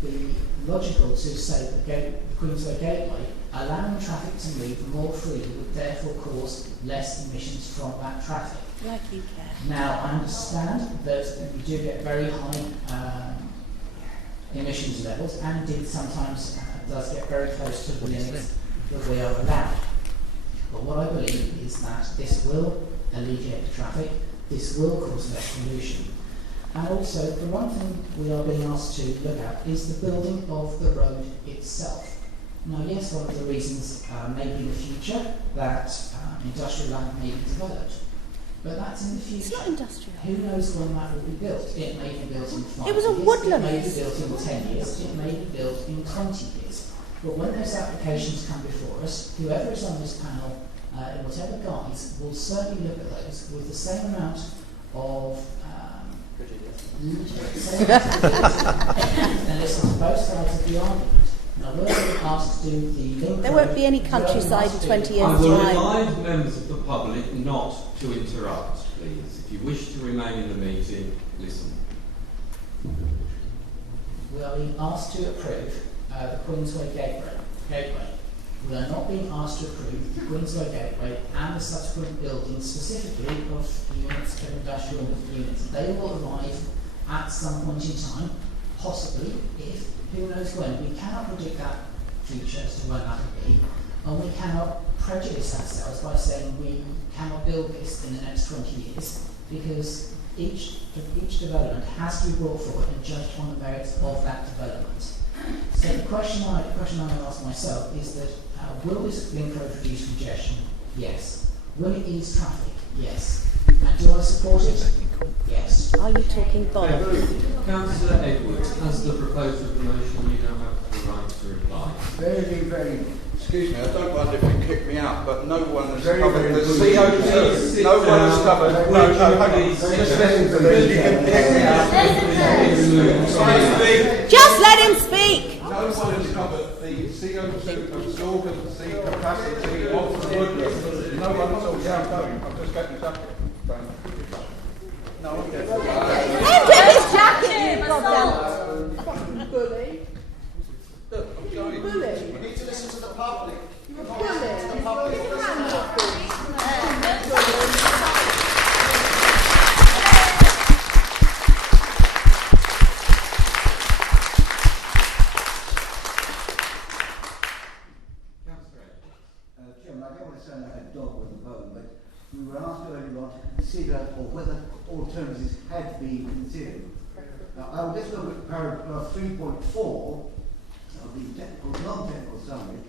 be logical to say that the Queensway Gateway, allowing traffic to move more freely, would therefore cause less emissions from that traffic. Like you care. Now, I understand that we do get very high emissions levels, and indeed sometimes does get very close to the limits that we are allowed. But what I believe is that this will alleviate the traffic, this will cause less pollution. And also, the one thing we are being asked to look at is the building of the road itself. Now, yes, one of the reasons may be in the future that industrial land may be developed, but that's in the future. It's not industrial. Who knows when that will be built? It may be built in 5 years. It was a woodland. It may be built in 10 years. It may be built in 20 years. But when those applications come before us, whoever is on this panel, in whatever guise, will certainly look at those with the same amount of and listen to both sides of the argument. Now, we're being asked to do the link. There won't be any countryside in 20 years' I will time. remind members of the public not to interrupt, please. If you wish to remain in the meeting, listen. We are being asked to approve the Queensway Gateway. We are not being asked to approve the Queensway Gateway and the subsequent building specifically of units of industrial units. They will arrive at some point in time, possibly, if, who knows when. We cannot predict that future as to when that will be, and we cannot prejudice ourselves by saying we cannot build this in the next 20 years, because each development has to be brought forward and judged on the merits of that development. So the question I ask myself is that will this link road reduce congestion? Yes. Will it ease traffic? Yes. And do I support it? Yes. Are you talking bollocks? Councillor Edwards, as the proposer of the motion, you now have the right to reply. Excuse me, I don't mind if you kick me out, but no one has Very, covered very the good. CO2. No one has covered. No, hang on. Just listen to this. You can kick me out. Just let him speak. No one has covered the CO2 absorbency capacity of the woodland. No one has. Oh, yeah, I'm going. I'm just getting back. No, I'm getting Undo his jacket, you goddamn Bully. Look, I'm going. Bully. We need to listen to the public. You're a bully. Chairman, I don't want to sound like a dog with a bone, but we were asked earlier on to consider or whether alternatives had been considered. Now, I'll just look at paragraph 3.4 of the non-technical summary.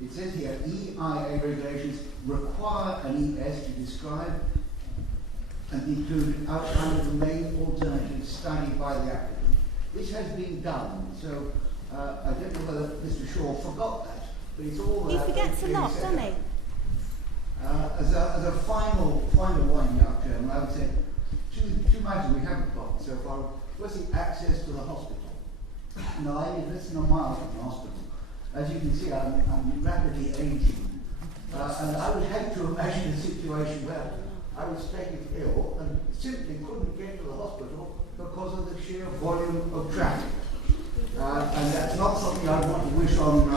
It says here, EIA regulations require an ES to describe and include an outline of the main alternatives studied by the applicant. This has been done, so I don't know whether Mr. Shaw forgot that, but it's all He forgets a lot, doesn't he? As a final winding up, Chairman, I would say two matters we haven't got so far. Firstly, access to the hospital. Now, I live less than a mile from the hospital. As you can see, I'm rapidly aging. And I would hate to imagine a situation where I was taken ill and simply couldn't get to the hospital because of the sheer volume of traffic. And that's not something I want to wish on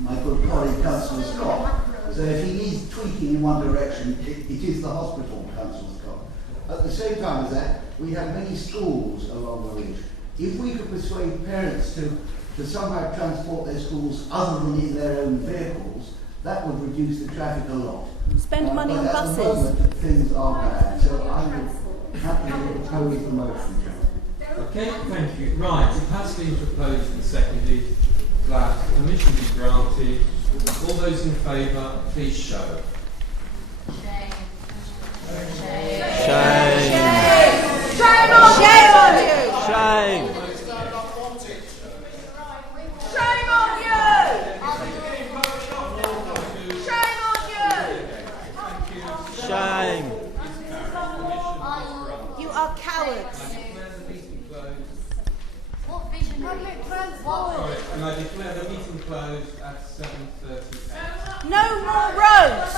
my good colleague, Councillor Scott. So if he needs tweaking in one direction, it is the hospital, Councillor Scott. At the same time as that, we have many schools along the ridge. If we could persuade parents to somehow transport their schools other than in their own vehicles, that would reduce the traffic a lot. Spend money on but buses. At the moment, things are bad, so I would happily propose the motion. Okay, thank you. Right, it has been proposed and seconded that permission be granted. All those in favour, please show. Shame on declare the meeting closed at 7:38. No more roads.